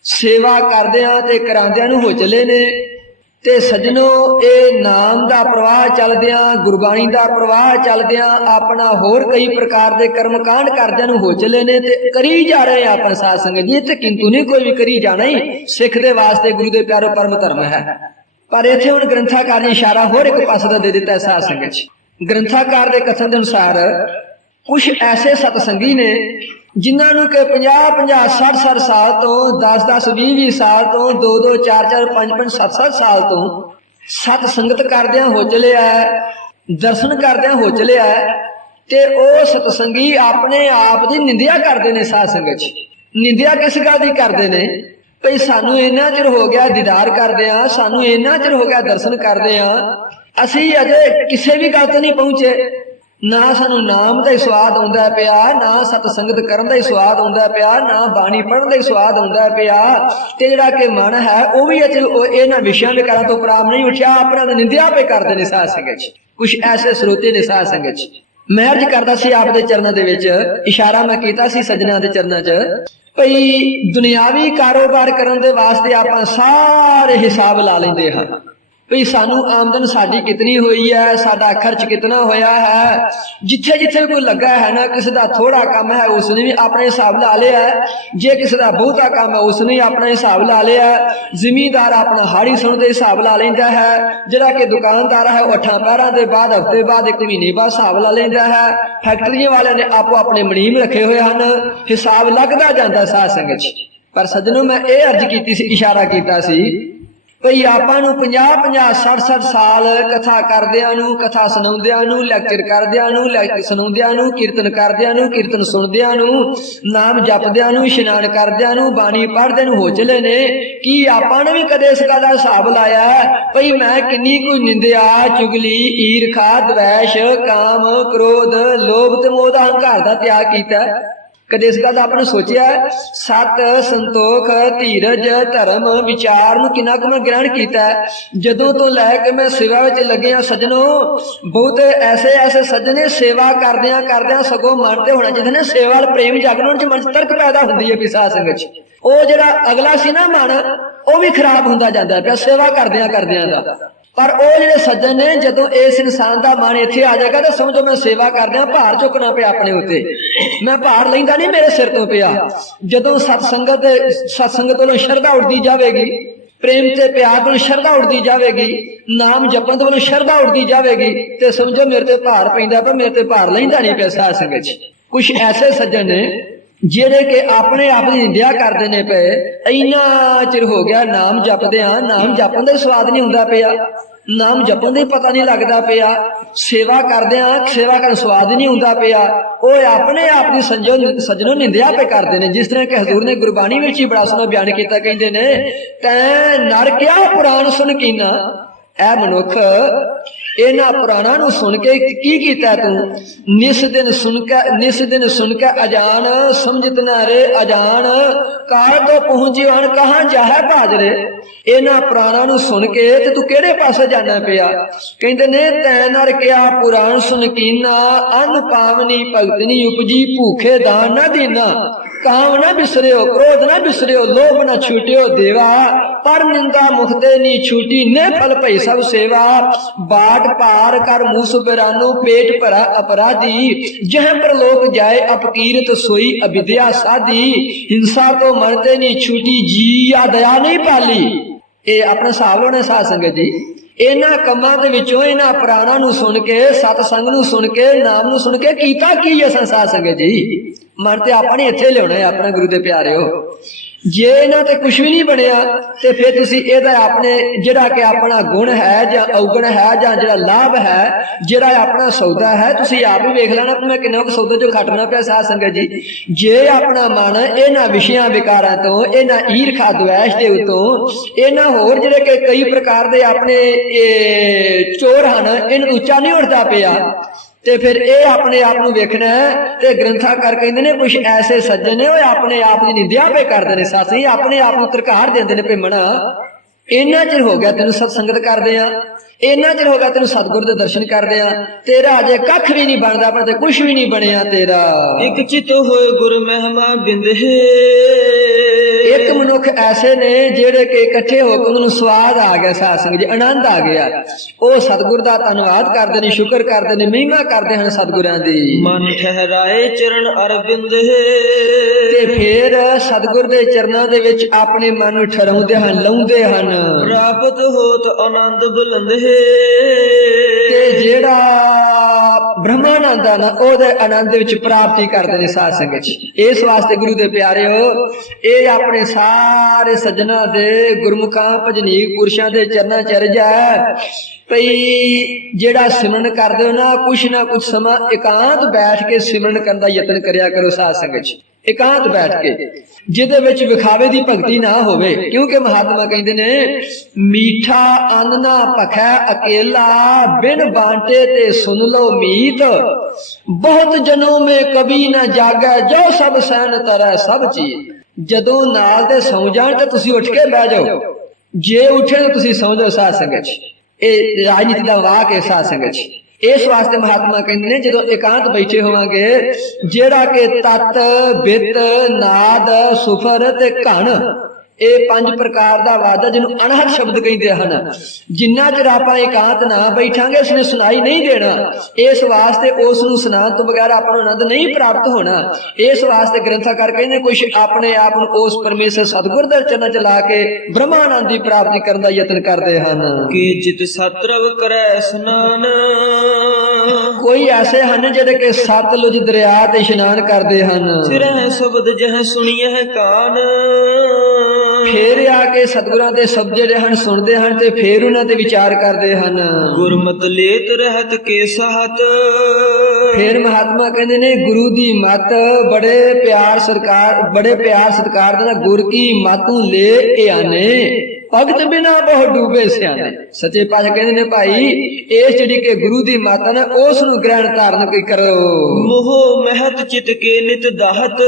ਸੇਵਾ ਕਰਦਿਆਂ ਤੇ ਕਰਾਂਦਿਆਂ ਨੂੰ ਹੋ ਚਲੇ ਨੇ। ਤੇ ਸੱਜਣੋ, ਇਹ ਨਾਮ ਦਾ ਪ੍ਰਵਾਹ ਚੱਲਦਿਆਂ, ਗੁਰਬਾਣੀ ਦਾ ਪ੍ਰਵਾਹ ਚੱਲਦਿਆਂ ਆਪਣਾ ਹੋਰ ਕਈ ਪ੍ਰਕਾਰ ਦੇ ਕਰਮ ਕਾਂਡ ਕਰਦਿਆਂ ਨੂੰ ਹੋ ਚਲੇ ਨੇ ਤੇ ਕਰੀ ਜਾ ਰਹੇ ਆਪਾਂ। ਸਾਧ ਸੰਗਤ ਜੀ, ਤੇ ਕਿੰਤੂ ਨਹੀਂ ਕੋਈ ਵੀ ਕਰੀ ਜਾਣਾ ਹੀ ਸਿੱਖ ਦੇ ਵਾਸਤੇ ਗੁਰੂ ਦੇ ਪਿਆਰੋ ਪਰਮ ਧਰਮ ਹੈ। ਪਰ ਇੱਥੇ ਹੁਣ ਗ੍ਰੰਥਾਕਾਰ ਨੇ ਇਸ਼ਾਰਾ ਹੋਰ ਇੱਕ ਪਾਸੇ ਦਾ ਦੇ ਦਿੱਤਾ। ਸਾਧ ਸੰਗਤ ਜੀ, ਗ੍ਰੰਥਾਕਾਰ ਦੇ ਕਥਨ ਦੇ ਅਨੁਸਾਰ ਕੁਝ ਐਸੇ ਸਤਸੰਗੀ ਨੇ ਜਿਨ੍ਹਾਂ ਨੂੰ ਕਿ 50-50, 60-60 ਸਾਲ ਤੋਂ, 10-10, 20-20 ਸਾਲ ਤੋਂ, 2-2, 4-4, 5-5, 7-7 ਸਾਲ ਤੋਂ ਸਤ ਸੰਗਤ ਕਰਦਿਆਂ ਹੋ ਚਲਿਆ, ਦਰਸ਼ਨ ਕਰਦਿਆਂ ਹੋ ਚਲਿਆ, ਤੇ ਉਹ ਸਤਸੰਗੀ ਆਪਣੇ ਆਪ ਦੀ ਨਿੰਦਿਆ ਕਰਦੇ ਨੇ। ਸਾਧ ਸੰਗਤ ਜੀ, ਨਿੰਦਿਆ ਕਿਸ ਗੱਲ ਦੀ ਕਰਦੇ ਨੇ? ਭਈ ਸਾਨੂੰ ਇੰਨਾ ਚਿਰ ਹੋ ਗਿਆ ਦੀਦਾਰ ਕਰਦਿਆਂ, ਸਾਨੂੰ ਇੰਨਾ ਚਿਰ ਹੋ ਗਿਆ ਦਰਸ਼ਨ ਕਰਦਿਆਂ, ਅਸੀਂ ਅਜੇ ਕਿਸੇ ਵੀ ਗੱਲ ਤੇ ਨਹੀਂ ਪਹੁੰਚੇ। ਨਾ ਸਾਨੂੰ ਨਾਮ ਦਾ ਹੀ ਸਵਾਦ ਆਉਂਦਾ ਪਿਆ, ਨਾ ਸਤ ਸੰਗਤ ਕਰਨ ਦਾ ਹੀ ਸਵਾਦ ਆਉਂਦਾ ਪਿਆ, ਨਾ ਬਾਣੀ ਪੜ੍ਹਨ ਦਾ ਹੀ ਸਵਾਦ ਆਉਂਦਾ ਪਿਆ, ਤੇ ਜਿਹੜਾ ਕਿ ਮਨ ਹੈ ਉਹ ਵੀ ਇਹਨਾਂ ਵਿਸ਼ਿਆਂ ਵਿਕਾਰਾਂ ਤੋਂ ਪ੍ਰਾਪਤ ਨਹੀਂ ਉੱਠਿਆ, ਆਪਣਾ ਨਿੰਦਿਆ ਪੇ ਕਰਦੇ ਨੇ। ਸਾਧ ਸੰਗਤ ਜੀ, ਕੁਛ ਐਸੇ ਸਰੋਤੇ ਨੇ। ਸਾਧ ਸੰਗਤ ਜੀ, ਮੈਂ ਅਰਜ਼ ਕਰਦਾ ਸੀ ਆਪ ਦੇ ਚਰਨਾਂ ਦੇ ਵਿੱਚ, ਇਸ਼ਾਰਾ ਮੈਂ ਕੀਤਾ ਸੀ ਸੱਜਣਾ ਦੇ ਚਰਨਾਂ 'ਚ, ਭਈ ਦੁਨਿਆਵੀ ਕਾਰੋਬਾਰ ਕਰਨ ਦੇ ਵਾਸਤੇ ਆਪਾਂ ਸਾਰੇ ਹਿਸਾਬ ਲਾ ਲੈਂਦੇ ਹਾਂ। ਭਈ ਸਾਨੂੰ ਆਮਦਨ ਸਾਡੀ ਕਿਤਨੀ ਹੋਈ ਹੈ, ਸਾਡਾ ਖਰਚ ਕਿਤਨਾ ਹੋਇਆ ਹੈ। ਜਿੱਥੇ ਜਿੱਥੇ ਕੋਈ ਲੱਗਾ ਹੈ ਨਾ, ਕਿਸੇ ਦਾ ਥੋੜਾ ਕੰਮ ਹੈ ਉਸਨੇ ਵੀ ਆਪਣੇ ਹਿਸਾਬ ਲਾ ਲਿਆ, ਜੇ ਕਿਸੇ ਦਾ ਬਹੁਤਾ ਕੰਮ ਹੈ ਉਸਨੇ ਆਪਣਾ ਹਿਸਾਬ ਲਾ ਲਿਆ। ਜ਼ਿਮੀਂਦਾਰ ਆਪਣਾ ਹਾੜੀ ਸੁਣ ਦੇ ਹਿਸਾਬ ਲਾ ਲੈਂਦਾ ਹੈ, ਜਿਹੜਾ ਕਿ ਦੁਕਾਨਦਾਰ ਹੈ ਉਹ 8 ਪਹਿਰਾਂ ਦੇ ਬਾਅਦ, ਹਫ਼ਤੇ ਬਾਅਦ, 1 ਮਹੀਨੇ ਬਾਅਦ ਹਿਸਾਬ ਲਾ ਲੈਂਦਾ ਹੈ। ਫੈਕਟਰੀਆਂ ਵਾਲਿਆਂ ਨੇ ਆਪੋ ਆਪਣੇ ਮੁਨੀਮ ਰੱਖੇ ਹੋਏ ਹਨ, ਹਿਸਾਬ ਲੱਗਦਾ ਜਾਂਦਾ ਸਾਧ ਸੰਗਤ ਜੀ। ਪਰ ਸੱਜਣੋ, ਮੈਂ ਇਹ ਅਰਜ਼ ਕੀਤੀ ਸੀ, ਇਸ਼ਾਰਾ ਕੀਤਾ ਸੀ ਭਈ ਆਪਾਂ ਨੂੰ 50-50, 60-60 ਸਾਲ ਕਥਾ ਕਰਦਿਆਂ ਨੂੰ, ਕਥਾ ਸੁਣਾਉਂਦਿਆਂ ਨੂੰ, ਲੈਕਚਰ ਕਰਦਿਆਂ ਨੂੰ, ਲੈਕਚਰ ਸੁਣਾਉਂਦਿਆਂ ਨੂੰ, ਕੀਰਤਨ ਕਰਦਿਆਂ ਨੂੰ, ਕੀਰਤਨ ਸੁਣਦਿਆਂ ਨੂੰ, ਨਾਮ ਜਪਦਿਆਂ ਨੂੰ, ਇਸ਼ਨਾਨ ਕਰਦਿਆਂ ਨੂੰ, ਬਾਣੀ ਪੜ੍ਹਦਿਆਂ ਨੂੰ ਹੋ ਚਲੇ ਨੇ। ਕੀ ਆਪਾਂ ਨੇ ਵੀ ਕਦੇ ਇਸ ਗੱਲ ਦਾ ਹਿਸਾਬ ਲਾਇਆ ਭਈ ਮੈਂ ਕਿੰਨੀ ਕੁ ਨਿੰਦਿਆ, ਚੁਗਲੀ, ਈਰਖਾ, ਦਵੈਸ਼, ਕਾਮ, ਕ੍ਰੋਧ, ਲੋਭ ਤੇ ਮੋਹ ਦਾ ਹੰਕਾਰ ਦਾ ਤਿਆਗ ਕੀਤਾ? ਕਦੇ ਇਸ ਗੱਲ ਦਾ ਆਪਾਂ ਨੇ ਸੋਚਿਆ? ਸਤ, ਸੰਤੋਖ, ਧੀਰਜ, ਧਰਮ, ਵਿਚਾਰ ਨੂੰ ਕਿੰਨਾ ਕੁ ਮੈਂ ਗ੍ਰਹਿਣ ਕੀਤਾ? ਜਦੋਂ ਤੋਂ ਲੈ ਕੇ ਮੈਂ ਸੇਵਾ ਵਿੱਚ ਲੱਗਿਆ ਸੱਜਣੋ, ਬਹੁਤ ਐਸੇ ਸੱਜਣੇ ਸੇਵਾ ਕਰਦਿਆਂ ਸਗੋਂ ਮਨ ਤੇ ਹੋਣਾ ਚਾਹੀਦਾ ਨਾ ਸੇਵਾ ਵੱਲ ਪ੍ਰੇਮ ਜਾਗਣਾ, ਉਹਨਾਂ 'ਚ ਮਨ 'ਚ ਤਰਕ ਪੈਦਾ ਹੁੰਦੀ ਹੈ। ਸਾਧ ਸੰਗਤ 'ਚ ਉਹ ਜਿਹੜਾ ਅਗਲਾ ਸੀ ਨਾ ਮਨ, ਉਹ ਵੀ ਖਰਾਬ ਹੁੰਦਾ ਜਾਂਦਾ ਪਿਆ ਸੇਵਾ ਕਰਦਿਆਂ ਦਾ। ਪਰ ਉਹ ਜਿਹੜੇ ਸੱਜਣ ਨੇ, ਜਦੋਂ ਇਸ ਇਨਸਾਨ ਦਾ ਮਨ ਇੱਥੇ ਆ ਜਾਏਗਾ ਤਾਂ ਸਮਝੋ ਮੈਂ ਸੇਵਾ ਕਰਦਿਆਂ ਭਾਰ ਚੁੱਕਣਾ ਪਿਆ ਆਪਣੇ ਉੱਤੇ, ਮੈਂ ਭਾਰ ਲੈਂਦਾ ਨਹੀਂ, ਮੇਰੇ ਸਿਰ ਤੋਂ ਪਿਆ। ਜਦੋਂ ਸਤ ਸੰਗਤ ਵੱਲੋਂ ਸ਼ਰਧਾ ਉੱਠਦੀ ਜਾਵੇਗੀ, ਪ੍ਰੇਮ ਤੇ ਪਿਆਰ ਵੱਲੋਂ ਸ਼ਰਧਾ ਉੱਠਦੀ ਜਾਵੇਗੀ, ਨਾਮ ਜਪਣ ਵੱਲੋਂ ਸ਼ਰਧਾ ਉੱਠਦੀ ਜਾਵੇਗੀ, ਤੇ ਸਮਝੋ ਮੇਰੇ ਤੇ ਭਾਰ ਪੈਂਦਾ, ਪਰ ਮੇਰੇ ਤੇ ਭਾਰ ਲੈਂਦਾ ਨਹੀਂ ਪਿਆ। ਸਾਧ ਸੰਗਤ 'ਚ ਕੁਛ ਐਸੇ ਸੱਜਣ ਨੇ ਜਿਹੜੇ ਕਿ ਆਪਣੇ ਆਪ ਦੀ ਨਿੰਦਿਆ ਕਰਦੇ ਨੇ ਪਏ, ਇੰਨਾ ਚਿਰ ਹੋ ਗਿਆ ਨਾਮ ਜਪਦੇ ਆ, ਨਾਮ ਜਪਣ ਦਾ ਸਵਾਦ ਨਹੀਂ ਹੁੰਦਾ ਪਿਆ, ਨਾਮ ਜਪਣ ਦਾ ਹੀ ਪਤਾ ਨਹੀਂ ਲੱਗਦਾ ਪਿਆ, ਸੇਵਾ ਕਰਦੇ ਆ, ਸੇਵਾ ਕਰਨ ਸਵਾਦ ਨਹੀਂ ਹੁੰਦਾ ਪਿਆ। ਉਹ ਆਪਣੇ ਆਪ ਦੀ ਸੱਜਣੋਂ ਨਿੰਦਿਆ ਪੇ ਕਰਦੇ ਨੇ। ਜਿਸ ਤਰ੍ਹਾਂ ਕਿ ਹਜ਼ੂਰ ਨੇ ਗੁਰਬਾਣੀ ਵਿੱਚ ਹੀ ਬੜਾ ਸੋਹਣਾ ਬਿਆਨ ਕੀਤਾ, ਕਹਿੰਦੇ ਨੇ ਤੈਂ ਨਰ ਕਿਆ ਪੁਰਾਣ ਸੁਣ ਕੀਨਾ। ਐ ਮਨੁੱਖ, ਇਹਨਾਂ ਪੁਰਾਣਾਂ ਨੂੰ ਸੁਣ ਕੇ ਕੀ ਕੀਤਾ ਤੂੰ? ਨਿਸ ਦਿਨ ਸੁਣ ਕੇ ਅਜਾਨ, ਸਮਝਤ ਨਾ ਰੇ ਅਜਾਨ, ਕਾਲ ਤੋਂ ਪਹੁੰਚਿਆਣ ਕਹਾਂ ਜਾਹੇ ਭਾਜਰੇ। ਇਹਨਾਂ ਪੁਰਾਣਾਂ ਨੂੰ ਸੁਣ ਕੇ ਤੇ ਤੂੰ ਕਿਹੜੇ ਪਾਸੇ ਜਾਣਾ ਪਿਆ? ਕਹਿੰਦੇ ਨੇ ਤੈਂ ਨਰ ਕਿਆ ਪੁਰਾਣ ਸੁਣ ਕੀਨਾ, ਅੰਨ ਪਾਵਨੀ ਭਗਤਨੀ ਉਪਜੀ, ਭੂਖੇ ਦਾਨ ਨਾ ਦੀਨਾ। ਕਾਮ ਨਾ ਬਿਸਰਿਓ, ਕ੍ਰੋਧ ਨਾ ਬਿਸਰਿਓ, ਲੋਭ ਨਾ ਛੂਟਿਓ ਦੇਵਾ, ਪਰ ਨਿੰਦਾ ਮੁਖਤੇ ਨੀ ਛੂਟੀ, ਨੇ ਫਲ ਭਈ ਸਭ ਸੇਵਾ। ਬਾਟ ਪਾਰ ਕਰ ਮੂਸ ਬਿਰਾਨੂ, ਪੇਟ ਭਰਾ ਅਪਰਾਧੀ, ਜਹ ਪ੍ਰਲੋਕ ਜਾਏ ਅਪਕੀਰਤ, ਸੋਈ ਅਵਿਦਿਆ ਸਾਧੀ। ਹਿੰਸਾ ਤੋਂ ਮਰਤੇ ਨੀ ਛੂਟੀ, ਜੀ ਆ ਦਇਆ ਨਹੀਂ ਪਾਲੀ। ਇਹ ਆਪਣਾ ਹਿਸਾਬ ਲਾਉਣਾ ਸਾਧ ਸੰਗਤ ਜੀ। ਇਹਨਾਂ ਕੰਮਾਂ ਦੇ ਵਿੱਚੋਂ, ਇਹਨਾਂ ਪੁਰਾਣਾਂ ਨੂੰ ਸੁਣ ਕੇ, ਸਤਸੰਗ ਨੂੰ ਸੁਣ ਕੇ, ਨਾਮ ਨੂੰ ਸੁਣ ਕੇ ਕੀਤਾ ਕੀ ਹੈ ਸਾਧ ਸੰਗਤ ਜੀ? ਮਨ ਤੇ ਆਪਾਂ ਨੇ ਇੱਥੇ ਲਿਆਉਣਾ ਹੈ, ਆਪਣੇ ਗੁਰੂ ਦੇ ਪਿਆਰਿਓ। ਜੇ ਇਹਨਾਂ ਤੇ ਕੁਛ ਵੀ ਨਹੀਂ ਬਣਿਆ ਤੇ ਫਿਰ ਤੁਸੀਂ ਇਹਦਾ ਆਪਣੇ ਜਿਹੜਾ ਕਿ ਆਪਣਾ ਗੁਣ ਹੈ ਜਾਂ ਔਗਣ ਹੈ ਜਾਂ ਜਿਹੜਾ ਲਾਭ ਹੈ, ਜਿਹੜਾ ਆਪਣਾ ਸੌਦਾ ਹੈ, ਤੁਸੀਂ ਆਪ ਹੀ ਵੇਖ ਲੈਣਾ ਮੈਂ ਕਿੰਨਾ ਕੁ ਸੌਦੇ ਚੋਂ ਖੱਟਣਾ ਪਿਆ। ਸਾਧ ਸੰਗਤ ਜੀ, ਜੇ ਆਪਣਾ ਮਨ ਇਹਨਾਂ ਵਿਸ਼ਿਆਂ ਵਿਕਾਰਾਂ ਤੋਂ, ਇਹਨਾਂ ਈਰਖਾ ਦੁਆਸ਼ ਦੇ ਉਤੋਂ, ਇਹਨਾਂ ਹੋਰ ਜਿਹੜੇ ਕਿ ਕਈ ਪ੍ਰਕਾਰ ਦੇ ਆਪਣੇ ਚੋਰ ਹਨ, ਇਹਨਾਂ ਤੋਂ ਉੱਚਾ ਨਹੀਂ ਉੱਠਦਾ ਪਿਆ, ਤੇ ਫਿਰ ਇਹ ਆਪਣੇ ਆਪ ਨੂੰ ਵੇਖਣਾ ਤੇ ਗ੍ਰੰਥਾਂ ਕਰ ਕਹਿੰਦੇ ਨੇ ਕੁਛ ਐਸੇ ਸੱਜਣ ਨੇ, ਉਹ ਆਪਣੇ ਆਪ ਦੀ ਨਿੰਦਿਆ ਪੇ ਕਰਦੇ ਨੇ। ਸਾਸੀ ਆਪਣੇ ਆਪ ਨੂੰ ਧਰਕਾਰ ਦਿੰਦੇ ਨੇ ਪੇ ਮਣਾ, ਇੰਨਾ ਚਿਰ ਹੋ ਗਿਆ ਤੈਨੂੰ ਸਤ ਸੰਗਤ ਕਰਦੇ ਆ, ਇੰਨਾ ਚਿਰ ਹੋ ਗਿਆ ਤੈਨੂੰ ਸਤਿਗੁਰ ਦੇ ਦਰਸ਼ਨ ਕਰਦੇ ਆ, ਤੇਰਾ ਅਜੇ ਕੱਖ ਵੀ ਨਹੀਂ ਬਣਦਾ, ਪਰ ਤੇ ਕੁਛ ਵੀ ਨਹੀਂ ਬਣਿਆ ਤੇਰਾ। ਇਕ ਚਿਤ ਹੋਏ ਗੁਰ ਮਹਿਮਾ ਬਿੰਦਹੇ। ਇੱਕ ਮਨੁੱਖ ਐਸੇ ਨੇ ਜਿਹੜੇ ਕਿ ਇਕੱਠੇ ਹੋ ਕੇ ਉਹਨਾਂ ਨੂੰ ਸਵਾਦ ਆ ਗਿਆ, ਸਾਧ ਸੰਗਤ ਜੀ, ਆਨੰਦ ਆ ਗਿਆ। ਉਹ ਸਤਿਗੁਰ ਦਾ ਧੰਨਵਾਦ ਕਰਦੇ ਨੇ, ਸ਼ੁਕਰ ਕਰਦੇ ਨੇ, ਮਹਿਮਾ ਕਰਦੇ ਹਨ ਸਤਿਗੁਰਾਂ ਦੀ। ਮਨ ਠਹਿਰਾਏ ਚਰਨ ਅਰਵਿੰਦ ਤੇ ਫਿਰ ਸਤਿਗੁਰ ਦੇ ਚਰਨਾਂ ਦੇ ਵਿੱਚ ਆਪਣੇ ਮਨ ਨੂੰ ਠਹਿਰਾਉਂਦੇ ਹਨ, ਲਾਉਂਦੇ ਹਨ। ਪ੍ਰਾਪਤ ਹੋਤ ਆਨੰਦ ਬੁਲੰਦ ਹੈ। ਤੇ ਜਿਹੜਾ ਬ੍ਰਹਮਾਨੰਦ ਆ ਨਾ, ਉਹਦੇ ਆਨੰਦ ਵਿੱਚ ਪ੍ਰਾਪਤੀ ਕਰਦੇ ਨੇ ਸਾਧ ਸੰਗਤ। ਇਸ ਵਾਸਤੇ ਗੁਰੂ ਦੇ ਪਿਆਰਿਓ, ਇਹ ਆਪਣੇ ਸਾਰੇ ਸੱਜਣਾ ਦੇ, ਗੁਰਮੁਖਾਂ ਭਜਨੀਕ ਪੁਰਸ਼ਾਂ ਦੇ ਚਰਨਾਂ ਚ ਅਰਜ਼ ਹੈ ਭਈ ਜਿਹੜਾ ਸਿਮਰਨ ਕਰਦੇ ਹੋ ਨਾ ਕੁਛ ਸਮਾਂ ਇਕਾਂਤ ਬੈਠ ਕੇ ਸਿਮਰਨ ਕਰਨ ਦਾ ਯਤਨ ਕਰਿਆ ਕਰੋ। ਸਾਧ ਸੰਗਤ ਇਕਾਂਤ ਬੈਠ ਕੇ, ਜਿਹਦੇ ਵਿੱਚ ਵਿਖਾਵੇ ਦੀ ਭਗਤੀ ਨਾ ਹੋਵੇ। ਕਿਉਂਕਿ ਮਹਾਤਮਾ ਕਹਿੰਦੇ ਨੇ ਮੀਠਾ ਅੰਨ ਨਾ ਭਖੈ ਅਕੇਲਾ, ਬਿਨ ਬਾਂਟੇ ਤੇ ਸੁਨ ਲੋ ਮੀਤ, ਬਹੁਤ ਜਨੋਂ ਮੇ ਕਬੀ ਨਾ ਜਾਗੈ, ਜੋ ਸਭ ਸਹਿਨ ਤਰੈ ਸਭ ਚੀਜ਼। ਜਦੋਂ ਨਾਲ ਦੇ ਸੌਂ ਜਾਣ ਤੇ ਤੁਸੀਂ ਉੱਠ ਕੇ ਬਹਿ ਜਾਓ, ਜੇ ਉੱਠੇ ਤਾਂ ਤੁਸੀਂ ਸੌਂ ਜਾਓ। ਸਾਧ ਸੰਗਤ ਇਹ ਰਾਜਨੀਤੀ ਦਾ ਵਾਕ ਹੈ। ਸਾਧ ਸੰਗਤ ਇਸ ਵਾਸਤੇ ਮਹਾਤਮਾ ਕਹਿੰਦੇ ਨੇ ਜਦੋਂ ਇਕਾਂਤ ਬੈਠੇ ਹੋਵਾਂਗੇ, ਜਿਹੜਾ ਕਿ ਤਤ, ਬਿਤ, ਨਾਦ, ਸੁਫਰ ਤੇ ਘਣ, ਇਹ 5 ਪ੍ਰਕਾਰ ਦਾ ਵਾਦਾ ਜਿਹਨੂੰ ਅਣਹਦ ਸ਼ਬਦ ਕਹਿੰਦੇ ਹਨ। ਜਿੰਨਾ ਚਿਰ ਆਪਾਂ ਇਕਾਂਤ ਨਾ ਬੈਠਾਂਗੇ ਇਸਨੇ ਸੁਣਾਈ ਨਹੀਂ ਦੇਣਾ। ਇਸ ਵਾਸਤੇ ਉਸ ਨੂੰ ਸੁਣਾਉਣ ਤੋਂ ਬਗੈਰ ਆਪਾਂ ਨੂੰ ਆਨੰਦ ਨਹੀਂ ਪ੍ਰਾਪਤ ਹੋਣਾ। ਇਸ ਵਾਸਤੇ ਗ੍ਰੰਥਕਾਰ ਕਹਿੰਦੇ ਕੁਛ ਆਪਣੇ ਆਪ ਨੂੰ ਉਸ ਪਰਮੇਸ਼ਰ ਸਤਿਗੁਰ ਦੇ ਚਰਨਾਂ 'ਚ ਲਾ ਕੇ ਬ੍ਰਹਮਾਨੰਦ ਦੀ ਪ੍ਰਾਪਤੀ ਕਰਨ ਦਾ ਯਤਨ ਕਰਦੇ ਹਨ। ਕਿ ਜਿਤ ਸਤਰਵ ਕਰੈ ਇਸਨਾਨ, ਕੋਈ ਐਸੇ ਹਨ ਜਿਹੜੇ ਕਿ ਸਤਲੁਜ ਦਰਿਆ ਤੇ ਇਸ਼ਨਾਨ ਕਰਦੇ ਹਨ। ਸਿਰਹਿ ਸ਼ਬਦ ਜਹ ਸੁਣੀਐ ਕਾਨ, ਫੇਰ ਆ ਕੇ ਸਤਿਗੁਰਾਂ ਦੇ ਸ਼ਬਦ ਜਿਹੜੇ ਹਨ ਸੁਣਦੇ ਹਨ ਤੇ ਫੇਰ ਉਹਨਾਂ ਤੇ ਵਿਚਾਰ ਕਰਦੇ ਹਨ। ਗੁਰਮਤਿ ਲੇਤ ਰਹਿਤ ਕੇ ਸਾਹਤ, ਫੇਰ ਮਹਾਤਮਾ ਕਹਿੰਦੇ ਨੇ ਗੁਰੂ ਦੀ ਮੱਤ ਬੜੇ ਪਿਆਰ ਸਤਿਕਾਰ ਦੇ ਨਾਲ ਗੁਰ ਕੀ ਮਾਤੂ ਲੈ ਇਹ ਆਨੇ, ਭਗਤ ਬਿਨਾ ਬਹੁ ਡੂਬੇ ਸਿਆਣੇ। ਸੱਚੇ ਪਾਤਸ਼ਾਹ ਕਹਿੰਦੇ ਨੇ ਭਾਈ ਇਸ ਜਿਹੜੀ ਕਿ ਗੁਰੂ ਦੀ ਮੱਤ ਹੈ ਉਸ ਨੂੰ ਗ੍ਰਹਿਣ ਧਾਰਨ ਕੀ ਕਰੋ। ਮੋਹ ਮਹਿਤ ਚਿਤ ਕੇ ਨਿਤ ਦਾਹਤ,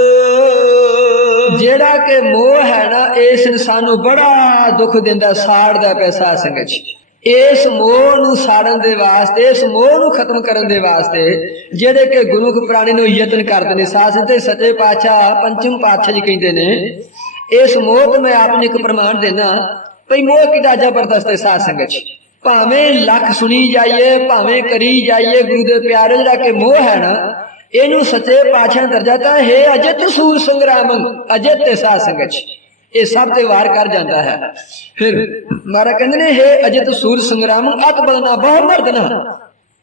ਜਿਹੜਾ ਕਿ ਮੋਹ ਹੈ ਨਾ ਇਸ ਇਨਸਾਨ ਨੂੰ ਬੜਾ ਦੁੱਖ ਦਿੰਦਾ, ਸਾੜਦਾ ਪਿਆ ਸਾਧ ਸੰਗਤ 'ਚ। ਇਸ ਮੋਹ ਨੂੰ ਸਾੜਨ ਦੇ ਵਾਸਤੇ, ਇਸ ਮੋਹ ਨੂੰ ਖਤਮ ਕਰਨ ਦੇ ਵਾਸਤੇ ਜਿਹੜੇ ਕਿ ਗੁਰਮੁਖ ਪ੍ਰਾਣੀ ਨੂੰ ਯਤਨ ਕਰਦੇ ਨੇ ਸਾਧ ਸੰਗਤ। ਸੱਚੇ ਪਾਤਸ਼ਾਹ ਪੰਚਮ ਪਾਤਸ਼ਾਹ ਜੀ ਕਹਿੰਦੇ ਨੇ ਇਸ ਮੋਹ ਤੋਂ ਮੈਂ ਆਪ ਨੂੰ ਇੱਕ ਪ੍ਰਮਾਣ ਦੇਣਾ ਭਈ ਮੋਹ ਕਿੱਡਾ ਜ਼ਬਰਦਸਤ ਹੈ ਸਾਧ ਸੰਗਤ 'ਚ। ਭਾਵੇਂ ਲੱਖ ਸੁਣੀ ਜਾਈਏ, ਭਾਵੇਂ ਕਰੀ ਜਾਈਏ ਗੁਰੂ ਦੇ ਪਿਆਰੇ, ਜਿਹੜਾ ਕਿ ਮੋਹ ਹੈ ਨਾ ਇਹਨੂੰ ਸੱਚੇ ਪਾਤਸ਼ਾਹ ਨੇ ਦਰਜਾ ਦਿੱਤਾ ਹੈ ਅਜਿਤ ਸੂਰ ਸੰਗਰਾਮ। ਅਜਿਤ ਤੇ ਸਾਧ ਸੰਗਤ 'ਚ ਇਹ ਸਭ ਤੇ ਵਾਰ ਕਰ ਜਾਂਦਾ ਹੈ। ਫਿਰ ਮਹਾਰਾਜ ਕਹਿੰਦੇ ਨੇ ਹੈ ਅਜਿਤ ਸੂਰ ਸੰਗਰਾਮ ਅਤ ਬਦਨਾ ਬਹੁ ਮਰਦਨਾ।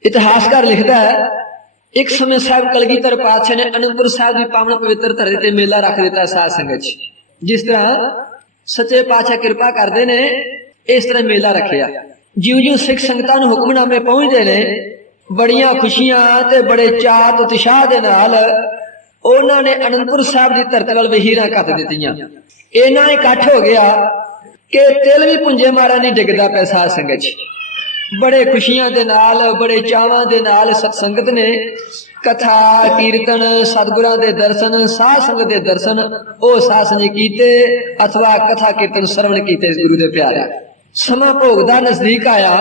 ਇਤਿਹਾਸਕਾਰ ਲਿਖਦਾ ਹੈ ਇੱਕ ਸਮੇਂ ਸਾਹਿਬ ਕਲਗੀਧਰ ਪਾਤਸ਼ਾਹ ਨੇ ਅਨੰਦਪੁਰ ਸਾਹਿਬ ਦੀ ਪਾਵਨ ਪਵਿੱਤਰ ਧਰਤੀ ਤੇ ਮੇਲਾ ਰੱਖ ਦਿੱਤਾ ਸਾਧ ਸੰਗਤ 'ਚ। ਜਿਸ ਤਰ੍ਹਾਂ ਸੱਚੇ ਪਾਤਸ਼ਾਹ ਕਿਰਪਾ ਕਰਦੇ ਨੇ ਇਸ ਤਰ੍ਹਾਂ ਮੇਲਾ ਰੱਖਿਆ। ਜਿਉਂ-ਜਿਉਂ ਸਿੱਖ ਸੰਗਤਾਂ ਨੂੰ ਹੁਕਮਨਾਮੇ ਪਹੁੰਚਦੇ ਨੇ ਬੜੀਆਂ ਖੁਸ਼ੀਆਂ ਤੇ ਬੜੇ ਚਾਅ ਤੇ ਉਤਸ਼ਾਹ ਦੇ ਨਾਲ ਉਹਨਾਂ ਨੇ ਅਨੰਦਪੁਰ ਸਾਹਿਬ ਦੀ ਧਰਤੀ ਵੱਲ ਵਹੀਰਾਂ ਕੱਤ ਦਿੱਤੀਆਂ। ਇੰਨਾ ਇਕੱਠ ਹੋ ਗਿਆ ਕਿ ਤਿਲ ਵੀ ਪੁੰਜੇ ਮਾਰਾ ਨਹੀਂ ਡਿੱਗਦਾ ਪਿਆ ਸਾਧ ਸੰਗਤ 'ਚ। ਬੜੇ ਖੁਸ਼ੀਆਂ ਦੇ ਨਾਲ ਬੜੇ ਚਾਵਾਂ ਦੇ ਨਾਲ ਸਤ ਸੰਗਤ ਨੇ ਕਥਾ ਕੀਰਤਨ ਸਤਿਗੁਰਾਂ ਦੇ ਦਰਸ਼ਨ ਸਾਧ ਸੰਗਤ ਦੇ ਦਰਸ਼ਨ ਉਹ ਸਾਧ ਸੰਗਤ ਕੀਤੇ ਅਥਵਾ ਕਥਾ ਕੀਰਤਨ ਸਰਵਣ ਕੀਤੇ ਗੁਰੂ ਦੇ ਪਿਆਰੇ। ਸਮਾਂ ਭੋਗ ਦਾ ਨਜ਼ਦੀਕ ਆਇਆ।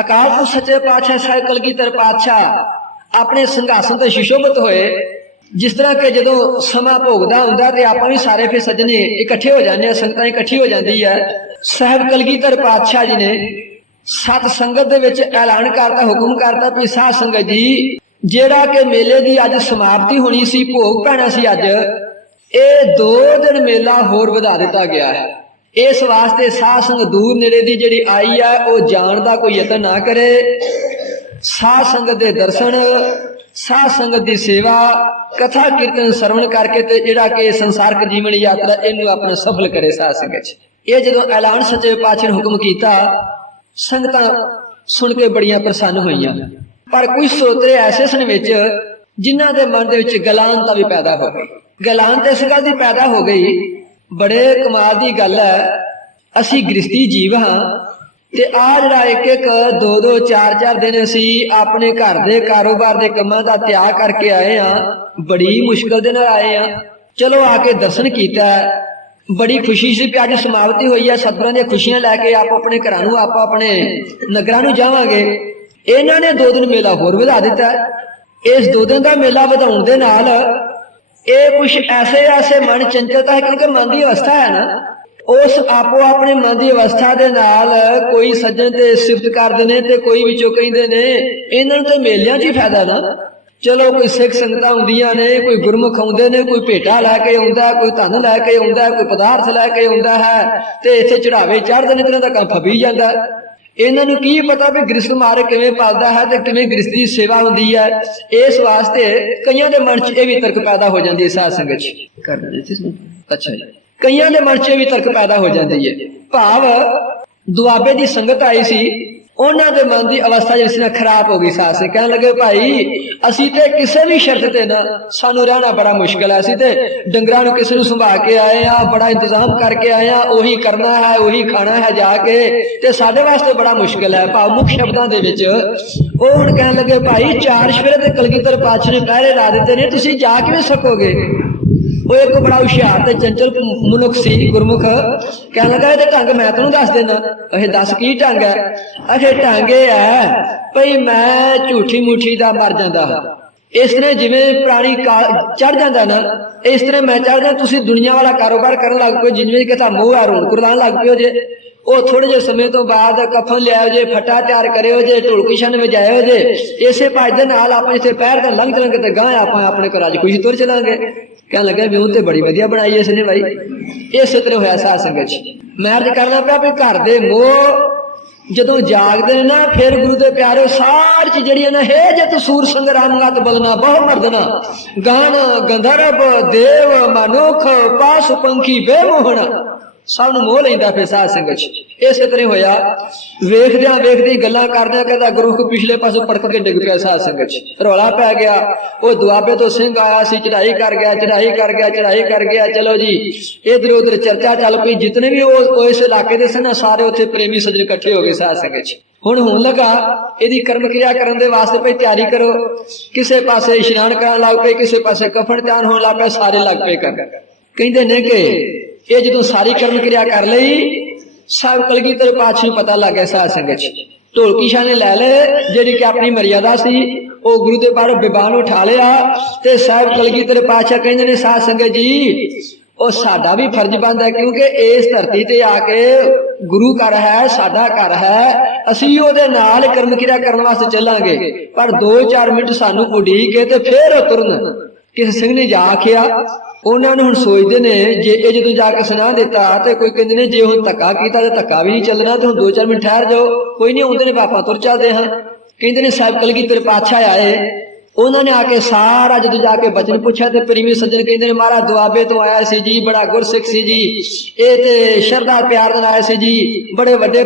ਅਕਾਲ ਪੁਰਖ ਸੱਚੇ ਪਾਤਸ਼ਾਹ ਸਾਹਿਬ ਕਲਗੀਧਰ ਪਾਤਸ਼ਾਹ ਆਪਣੇ ਸਿੰਘਾਸਨ ਤੇ ਸੁਸ਼ੋਭਿਤ ਹੋਏ। ਜਿਸ ਤਰ੍ਹਾਂ ਕਿ ਜਦੋਂ ਸਮਾਂ ਭੋਗਦਾ ਹੁੰਦਾ ਤੇ ਆਪਾਂ ਵੀ ਸਾਰੇ ਫਿਰ ਸੱਜਣੇ ਇਕੱਠੇ ਹੋ ਜਾਂਦੇ ਆ, ਸੰਗਤਾਂ ਇਕੱਠੀ ਹੋ ਜਾਂਦੀ ਹੈ। ਸਾਹਿਬ ਕਲਗੀਧਰ ਪਾਤਸ਼ਾਹ ਜੀ ਨੇ ਸਤ ਸੰਗਤ ਦੇ ਵਿੱਚ ਐਲਾਨ ਕਰਤਾ, ਹੁਕਮ ਕਰਤਾ ਵੀ ਸਾਧ ਸੰਗਤ ਜੀ ਜਿਹੜਾ ਕਿ ਮੇਲੇ ਦੀ ਅੱਜ ਸਮਾਪਤੀ ਹੋਣੀ ਸੀ, ਭੋਗ ਪੈਣਾ ਸੀ ਅੱਜ, ਇਹ 2 ਦਿਨ ਮੇਲਾ ਹੋਰ ਵਧਾ ਦਿੱਤਾ ਗਿਆ ਹੈ। ਇਸ ਵਾਸਤੇ ਸਾਧ ਸੰਗਤ ਦੂਰ ਨੇੜੇ ਦੀ ਜਿਹੜੀ ਆਈ ਹੈ ਉਹ ਜਾਣ ਦਾ ਕੋਈ ਯਤਨ ਨਾ ਕਰੇ। ਸਾਧ ਸੰਗਤ ਦੇ ਦਰਸ਼ਨ ਸਾਧ ਸੰਗਤ ਦੀ ਸੇਵਾ ਕਥਾ ਕੀਰਤਨ ਸਰਵਣ ਕਰਕੇ ਤੇ ਜਿਹੜਾ ਕਿ ਸੰਸਾਰਕ ਜੀਵਨ ਯਾਤਰਾ ਇਹਨੂੰ ਆਪਣਾ ਸਫਲ ਕਰੇ ਸਾਧ ਸੰਗਤ 'ਚ। ਇਹ ਜਦੋਂ ਐਲਾਨ ਸੱਚੇ ਪਾਤਸ਼ਾਹ ਨੇ ਹੁਕਮ ਕੀਤਾ ਸੰਗਤਾਂ ਸੁਣ ਕੇ ਬੜੀਆਂ ਪ੍ਰਸੰਨ ਹੋਈਆਂ। ਪਰ ਕੁਝ ਸੋਤਰੇ ਐਸੇ ਸਨ ਵਿੱਚ ਜਿਨ੍ਹਾਂ ਦੇ ਮਨ ਦੇ ਵਿੱਚ ਗਲਾਨਤਾ ਵੀ ਪੈਦਾ ਹੋ ਗਈ। ਗਲਾਨਤ ਇਸ ਗੱਲ ਦੀ ਪੈਦਾ ਹੋ ਗਈ, ਬੜੇ ਕਮਾਲ ਦੀ ਗੱਲ ਹੈ, ਅਸੀਂ ਗ੍ਰਸਤੀ ਜੀਵ ਹਾਂ ਤੇ ਆ ਜਿਹੜਾ ਇੱਕ 2-2 4-4 ਦਿਨ ਅਸੀਂ ਆਪਣੇ ਘਰ ਦੇ ਕਾਰੋਬਾਰ ਦੇ ਕੰਮਾਂ ਦਾ ਤਿਆਗ ਕਰਕੇ ਆਏ ਆ, ਬੜੀ ਮੁਸ਼ਕਲ ਦੇ ਨਾਲ ਆਏ ਆ। ਚਲੋ ਆ ਕੇ ਦਰਸ਼ਨ ਕੀਤਾ, ਬੜੀ ਖੁਸ਼ੀ ਸੀ ਕਿ ਅੱਜ ਸਮਾਪਤੀ ਹੋਈ ਹੈ। ਸਤਿਗੁਰਾਂ ਦੀਆਂ ਖੁਸ਼ੀਆਂ ਲੈ ਕੇ ਆਪ ਆਪਣੇ ਘਰਾਂ ਨੂੰ ਆਪ ਆਪਣੇ ਨਗਰਾਂ ਨੂੰ ਜਾਵਾਂਗੇ। ਇਹਨਾਂ ਨੇ 2 ਦਿਨ ਮੇਲਾ ਹੋਰ ਵਧਾ ਦਿੱਤਾ। ਇਸ 2 ਦਿਨ ਦਾ ਮੇਲਾ ਵਧਾਉਣ ਦੇ ਨਾਲ ਇਹ ਕੁਛ ਐਸੇ ਮਨ ਚੰਚਲਤਾ ਹੈ, ਕਿਉਂਕਿ ਮਨ ਦੀ ਅਵਸਥਾ ਹੈ ਨਾ, ਉਸ ਆਪੋ ਆਪਣੇ ਮਨ ਦੀ ਅਵਸਥਾ ਦੇ ਨਾਲ ਕੋਈ ਸੱਜਣ ਤੇ ਸਿਫਤ ਕਰਦੇ ਨੇ ਤੇ ਕੋਈ ਵਿੱਚੋਂ ਕਹਿੰਦੇ ਨੇ ਇਹਨਾਂ ਨੂੰ ਤੇ ਮੇਲਿਆਂ 'ਚ ਹੀ ਫਾਇਦਾ ਨਾ। ਚਲੋ ਕੋਈ ਸਿੱਖ ਸੰਗਤਾਂ ਹੁੰਦੀਆਂ ਨੇ, ਕੋਈ ਗੁਰਮੁਖ ਆਉਂਦੇ ਨੇ, ਕੋਈ ਭੇਟਾ ਲੈ ਕੇ ਆਉਂਦਾ, ਕੋਈ ਧਨ ਲੈ ਕੇ ਆਉਂਦਾ, ਕੋਈ ਪਦਾਰਥ ਲੈ ਕੇ ਆਉਂਦਾ ਹੈ ਤੇ ਇੱਥੇ ਚੜਾਵੇ ਚੜ੍ਹਦੇ ਨੇ, ਇਹਨਾਂ ਦਾ ਕੰਮ ਫੱਬੀ ਜਾਂਦਾ। ਇਹਨਾਂ ਨੂੰ ਕੀ ਪਤਾ ਵੀ ਗ੍ਰਸਤ ਮਾਰਗ ਕਿਵੇਂ ਪਾਲਦਾ ਹੈ ਤੇ ਕਿਵੇਂ ਗ੍ਰਸਤ ਦੀ ਸੇਵਾ ਹੁੰਦੀ ਹੈ। ਇਸ ਵਾਸਤੇ ਕਈਆਂ ਦੇ ਮਨ 'ਚ ਇਹ ਵੀ ਤਰਕ ਪੈਦਾ ਹੋ ਜਾਂਦੀ ਹੈ ਸਾਧ ਸੰਗਤ 'ਚ। ਅੱਛਾ ਜੀ, ਕਈਆਂ ਦੇ ਮਨ 'ਚ ਇਹ ਵੀ ਤਰਕ ਪੈਦਾ ਹੋ ਜਾਂਦੀ ਹੈ। ਭਾਵ ਦੁਆਬੇ ਦੀ ਸੰਗਤ ਆਈ ਸੀ, ਉਹਨਾਂ ਦੇ ਮਨ ਦੀ ਅਵਸਥਾ ਜਿਸ ਨਾਲ ਖਰਾਬ ਹੋ ਗਈ। ਸਾਧ ਸੰਗਤ ਕਹਿਣ ਲੱਗੇ ਭਾਈ ਅਸੀਂ ਤੇ ਕਿਸੇ ਵੀ ਸ਼ਰਤ ਤੇ ਨਾ, ਸਾਨੂੰ ਰਹਿਣਾ ਬੜਾ ਮੁਸ਼ਕਲ ਹੈ, ਅਸੀਂ ਤੇ ਡੰਗਰਾਂ ਨੂੰ ਕਿਸੇ ਨੂੰ ਸੰਭਾਲ ਕੇ ਆਏ ਆ, ਬੜਾ ਇੰਤਜ਼ਾਮ ਕਰਕੇ ਆਏ ਆ, ਉਹੀ ਕਰਨਾ ਹੈ ਉਹੀ ਖਾਣਾ ਹੈ ਜਾ ਕੇ, ਤੇ ਸਾਡੇ ਵਾਸਤੇ ਬੜਾ ਮੁਸ਼ਕਲ ਹੈ। ਭਾਵ ਮੁੱਖ ਸ਼ਬਦਾਂ ਦੇ ਵਿੱਚ ਉਹ ਹੁਣ ਕਹਿਣ ਲੱਗੇ ਭਾਈ 4 ਸਵੇਰੇ ਤੇ ਕਲਗੀਧਰ ਪਾਤਸ਼ਾਹ ਨੇ ਪਹਿਰੇ ਲਾ ਦਿੱਤੇ ਨੇ, ਤੁਸੀਂ ਜਾ ਕਿਵੇਂ ਸਕੋਗੇ। ਉਹ ਇੱਕ ਬੜਾ ਹੁਸ਼ਿਆਰ ਤੇ ਚੰਚਲ ਮਨੁੱਖ ਸੀ, ਗੁਰਮੁਖ, ਕਹਿਣ ਲੱਗਾ ਇਹਦੇ ਢੰਗ ਮੈਂ ਤੁਹਾਨੂੰ ਦੱਸ ਦੇਣਾ। ਇਹ ਦੱਸ ਕੀ ਢੰਗ ਹੈ। ਅਖੇ ਢੰਗ ਇਹ ਹੈ ਭਈ ਮੈਂ ਝੂਠੀ ਮੂਠੀ ਦਾ ਮਰ ਜਾਂਦਾ ਹਾਂ। ਇਸ ਤਰ੍ਹਾਂ ਜਿਵੇਂ ਪ੍ਰਾਣੀ ਚੜ ਜਾਂਦਾ ਨਾ, ਇਸ ਤਰ੍ਹਾਂ ਮੈਂ ਚੜ ਜਾ। ਤੁਸੀਂ ਦੁਨੀਆ ਵਾਲਾ ਕਾਰੋਬਾਰ ਕਰਨ ਲੱਗ ਪਏ, ਜਿਵੇਂ ਕਿ ਤਾਂ ਮੋਹ ਹੈ ਰੋਣ ਕੁਰਲਾਣ ਲੱਗ ਪਿਓ ਜੇ। ਉਹ ਥੋੜੇ ਜਿਹੇ ਸਮੇਂ ਤੋਂ ਬਾਅਦ ਕਫਨ ਲਿਆਓ ਜੇ, ਫੱਟਾ ਤਿਆਰ ਕਰਿਓ ਜੇ, ਢੋਲਕੀ ਛੰਨ ਵਜਾਇਓ ਜੇ। ਇਸੇ ਭੱਜ ਦੇ ਨਾਲ ਆਪਾਂ ਜਿੱਥੇ ਪੈਰ ਤੇ ਲੰਘ ਚਲਾਂਗੇ ਤੇ ਗਾਂ ਆਪਾਂ ਆਪਣੇ ਘਰ ਅੱਜ ਖੁਸ਼ੀ ਤੁਰ ਚਲਾਂਗੇ। ਕਹਿਣ ਲੱਗਾ ਵੀ ਉਹ ਤੇ ਬੜੀ ਵਧੀਆ ਬਣਾਈ ਇਸ ਨੇ ਬਾਈ। ਇਸੇ ਤਰ੍ਹਾਂ ਹੋਇਆ ਸਾਧ ਸੰਗਤ ਚ। ਮੈਂ ਅਰਜ਼ ਕਰਨਾ ਪਿਆ ਵੀ ਘਰ ਦੇ ਮੋਹ ਜਦੋਂ ਜਾਗਦੇ ਨੇ ਨਾ, ਫਿਰ ਗੁਰੂ ਦੇ ਪਿਆਰੇ ਸਾਰ ਚ ਜਿਹੜੀਆਂ ਨਾ ਹੈ ਜੇ ਤਸੂਰ ਸੰਗਰਾਮਗਤ ਬਲਨਾ ਬਹੁ ਮਰਦਨਾ ਗਾਨ ਗੰਧਰਵ ਦੇਵ ਮਨੁੱਖ ਪਾਸ ਪੰਖੀ ਬੇਮੋਹਣਾ ਸਭ ਨੂੰ ਮੋਹ ਲੈਂਦਾ ਫਿਰ ਸਾਧ ਸੰਗਤ ਚ। ਇਸੇ ਤਰ੍ਹਾਂ ਹੋਇਆ। ਵੇਖਦਿਆਂ ਵੇਖਦੇ ਗੱਲਾਂ ਕਰਦਿਆਂ ਕਹਿੰਦਾ ਗੁਰੂ ਕੋ ਪਿਛਲੇ ਪਾਸੋਂ ਪੜਕ ਕੇ ਡਿੱਗ ਪਿਆ ਸਾਧ ਸੰਗਤ ਚ। ਰੌਲਾ ਪੈ ਗਿਆ। ਉਹ ਦੁਆਬੇ ਤੋਂ ਸਿੰਘ ਆਇਆ ਸੀ, ਚੜਾਈ ਕਰ ਗਿਆ, ਚੜਾਈ ਕਰ ਗਿਆ, ਚੜਾਈ ਕਰ ਗਿਆ। ਚਲੋ ਜੀ ਇਧਰ ਉਧਰ ਚਰਚਾ ਚੱਲ ਪਈ। ਜਿਤਨੇ ਵੀ ਉਹ ਇਸ ਇਲਾਕੇ ਦੇ ਸਨ ਸਾਰੇ ਉੱਥੇ ਪ੍ਰੇਮੀ ਸੱਜਣ ਇਕੱਠੇ ਹੋ ਗਏ ਸਾਧ ਸੰਗਤ ਚ। ਹੁਣ ਹੋਣ ਲੱਗਾ ਇਹਦੀ ਕਰਮ ਕਿਰਿਆ ਕਰਨ ਦੇ ਵਾਸਤੇ ਭਈ ਤਿਆਰੀ ਕਰੋ। ਕਿਸੇ ਪਾਸੇ ਇਸ਼ਨਾਨ ਕਰਨ ਲੱਗ ਪਏ, ਕਿਸੇ ਪਾਸੇ ਕਫਨ ਤਿਆਰ ਹੋਣ ਲੱਗ ਪਏ, ਸਾਰੇ ਲੱਗ ਪਏ ਕਰ। ਕਹਿੰਦੇ ਨੇ ਕਿ ਇਹ ਜਦੋਂ ਸਾਰੀ ਕਰਮ ਕਿਰਿਆ ਕਰ ਲਈ, ਸਭ ਕਲਗੀਧਰ ਪਾਤਸ਼ਾਹ ਨੂੰ ਪਤਾ ਲੱਗ ਗਿਆ ਸਾਧ ਸੰਗਤ ਚ। ਢੋਲਕੀ ਛਾਂ ਨੇ ਲੈ ਲਏ, ਜਿਹੜੀ ਕਿ ਆਪਣੀ ਮਰਿਆਦਾ ਸੀ ਉਹ ਗੁਰੂ ਦੇ ਬਾਹਰੋਂ ਬਿਬਾਨ ਉਠਾ ਲਿਆ। ਤੇ ਸਾਹਿਬ ਕਲਗੀਧਰ ਪਾਤਸ਼ਾਹ ਕਹਿੰਦੇ ਨੇ ਸਾਧ ਸੰਗਤ ਜੀ ਉਹ ਸਾਡਾ ਵੀ ਫਰਜ਼ ਬਣਦਾ, ਕਿਉਂਕਿ ਇਸ ਧਰਤੀ ਤੇ ਆ ਕੇ ਗੁਰੂ ਘਰ ਹੈ, ਸਾਡਾ ਘਰ ਹੈ, ਅਸੀਂ ਉਹਦੇ ਨਾਲ ਕਰਮ ਕਿਰਿਆ ਕਰਨ ਵਾਸਤੇ ਚੱਲਾਂਗੇ। ਪਰ 2-4 ਮਿੰਟ ਸਾਨੂੰ ਉਡੀਕ ਕੇ ਤੇ ਫੇਰ ਉਤਰਨ। ਕਿਸੇ ਸਿੰਘ ਨੇ ਜਾ ਆਖਿਆ। ਉਹਨਾਂ ਨੂੰ ਹੁਣ ਸੋਚਦੇ ਨੇ ਜੇ ਇਹ ਜਦੋਂ ਜਾ ਕੇ ਸੁਣਾ ਦਿੱਤਾ ਤੇ ਕੋਈ ਕਹਿੰਦੇ ਨੇ ਜੇ ਹੁਣ ਧੱਕਾ ਕੀਤਾ ਤੇ ਧੱਕਾ ਵੀ ਨਹੀਂ ਚੱਲਣਾ, ਤੇ ਹੁਣ 2-4 ਮਿੰਟ ਠਹਿਰ ਜਾਓ, ਕੋਈ ਨਹੀਂ ਆਉਂਦੇ ਨੇ ਪਾਪਾ ਤੁਰ ਚੱਲਦੇ ਹਾਂ। ਕਹਿੰਦੇ ਨੇ ਸਾਹਿਬ ਕਲਗੀਧਰ ਪਾਤਸ਼ਾਹ ਆਏ। ਉਹਨਾਂ ਨੇ ਆ ਕੇ ਸਾਰਾ ਜਦੋਂ ਜਾ ਕੇ ਬਚਨ ਪੁੱਛਿਆ ਤੇ ਪ੍ਰੇਮੀ ਸੱਜਣ ਕਹਿੰਦੇ ਨੇ ਮਹਾਰਾਜ ਦੁਆਬੇ ਤੋਂ ਆਇਆ ਸੀ ਜੀ, ਬੜਾ ਗੁਰਸਿੱਖ ਸੀ ਜੀ, ਇਹ ਤੇ ਸ਼ਰਧਾ ਪਿਆਰ ਨਾਲ ਆਇਆ ਸੀ ਜੀ, ਬੜੇ ਵੱਡੇ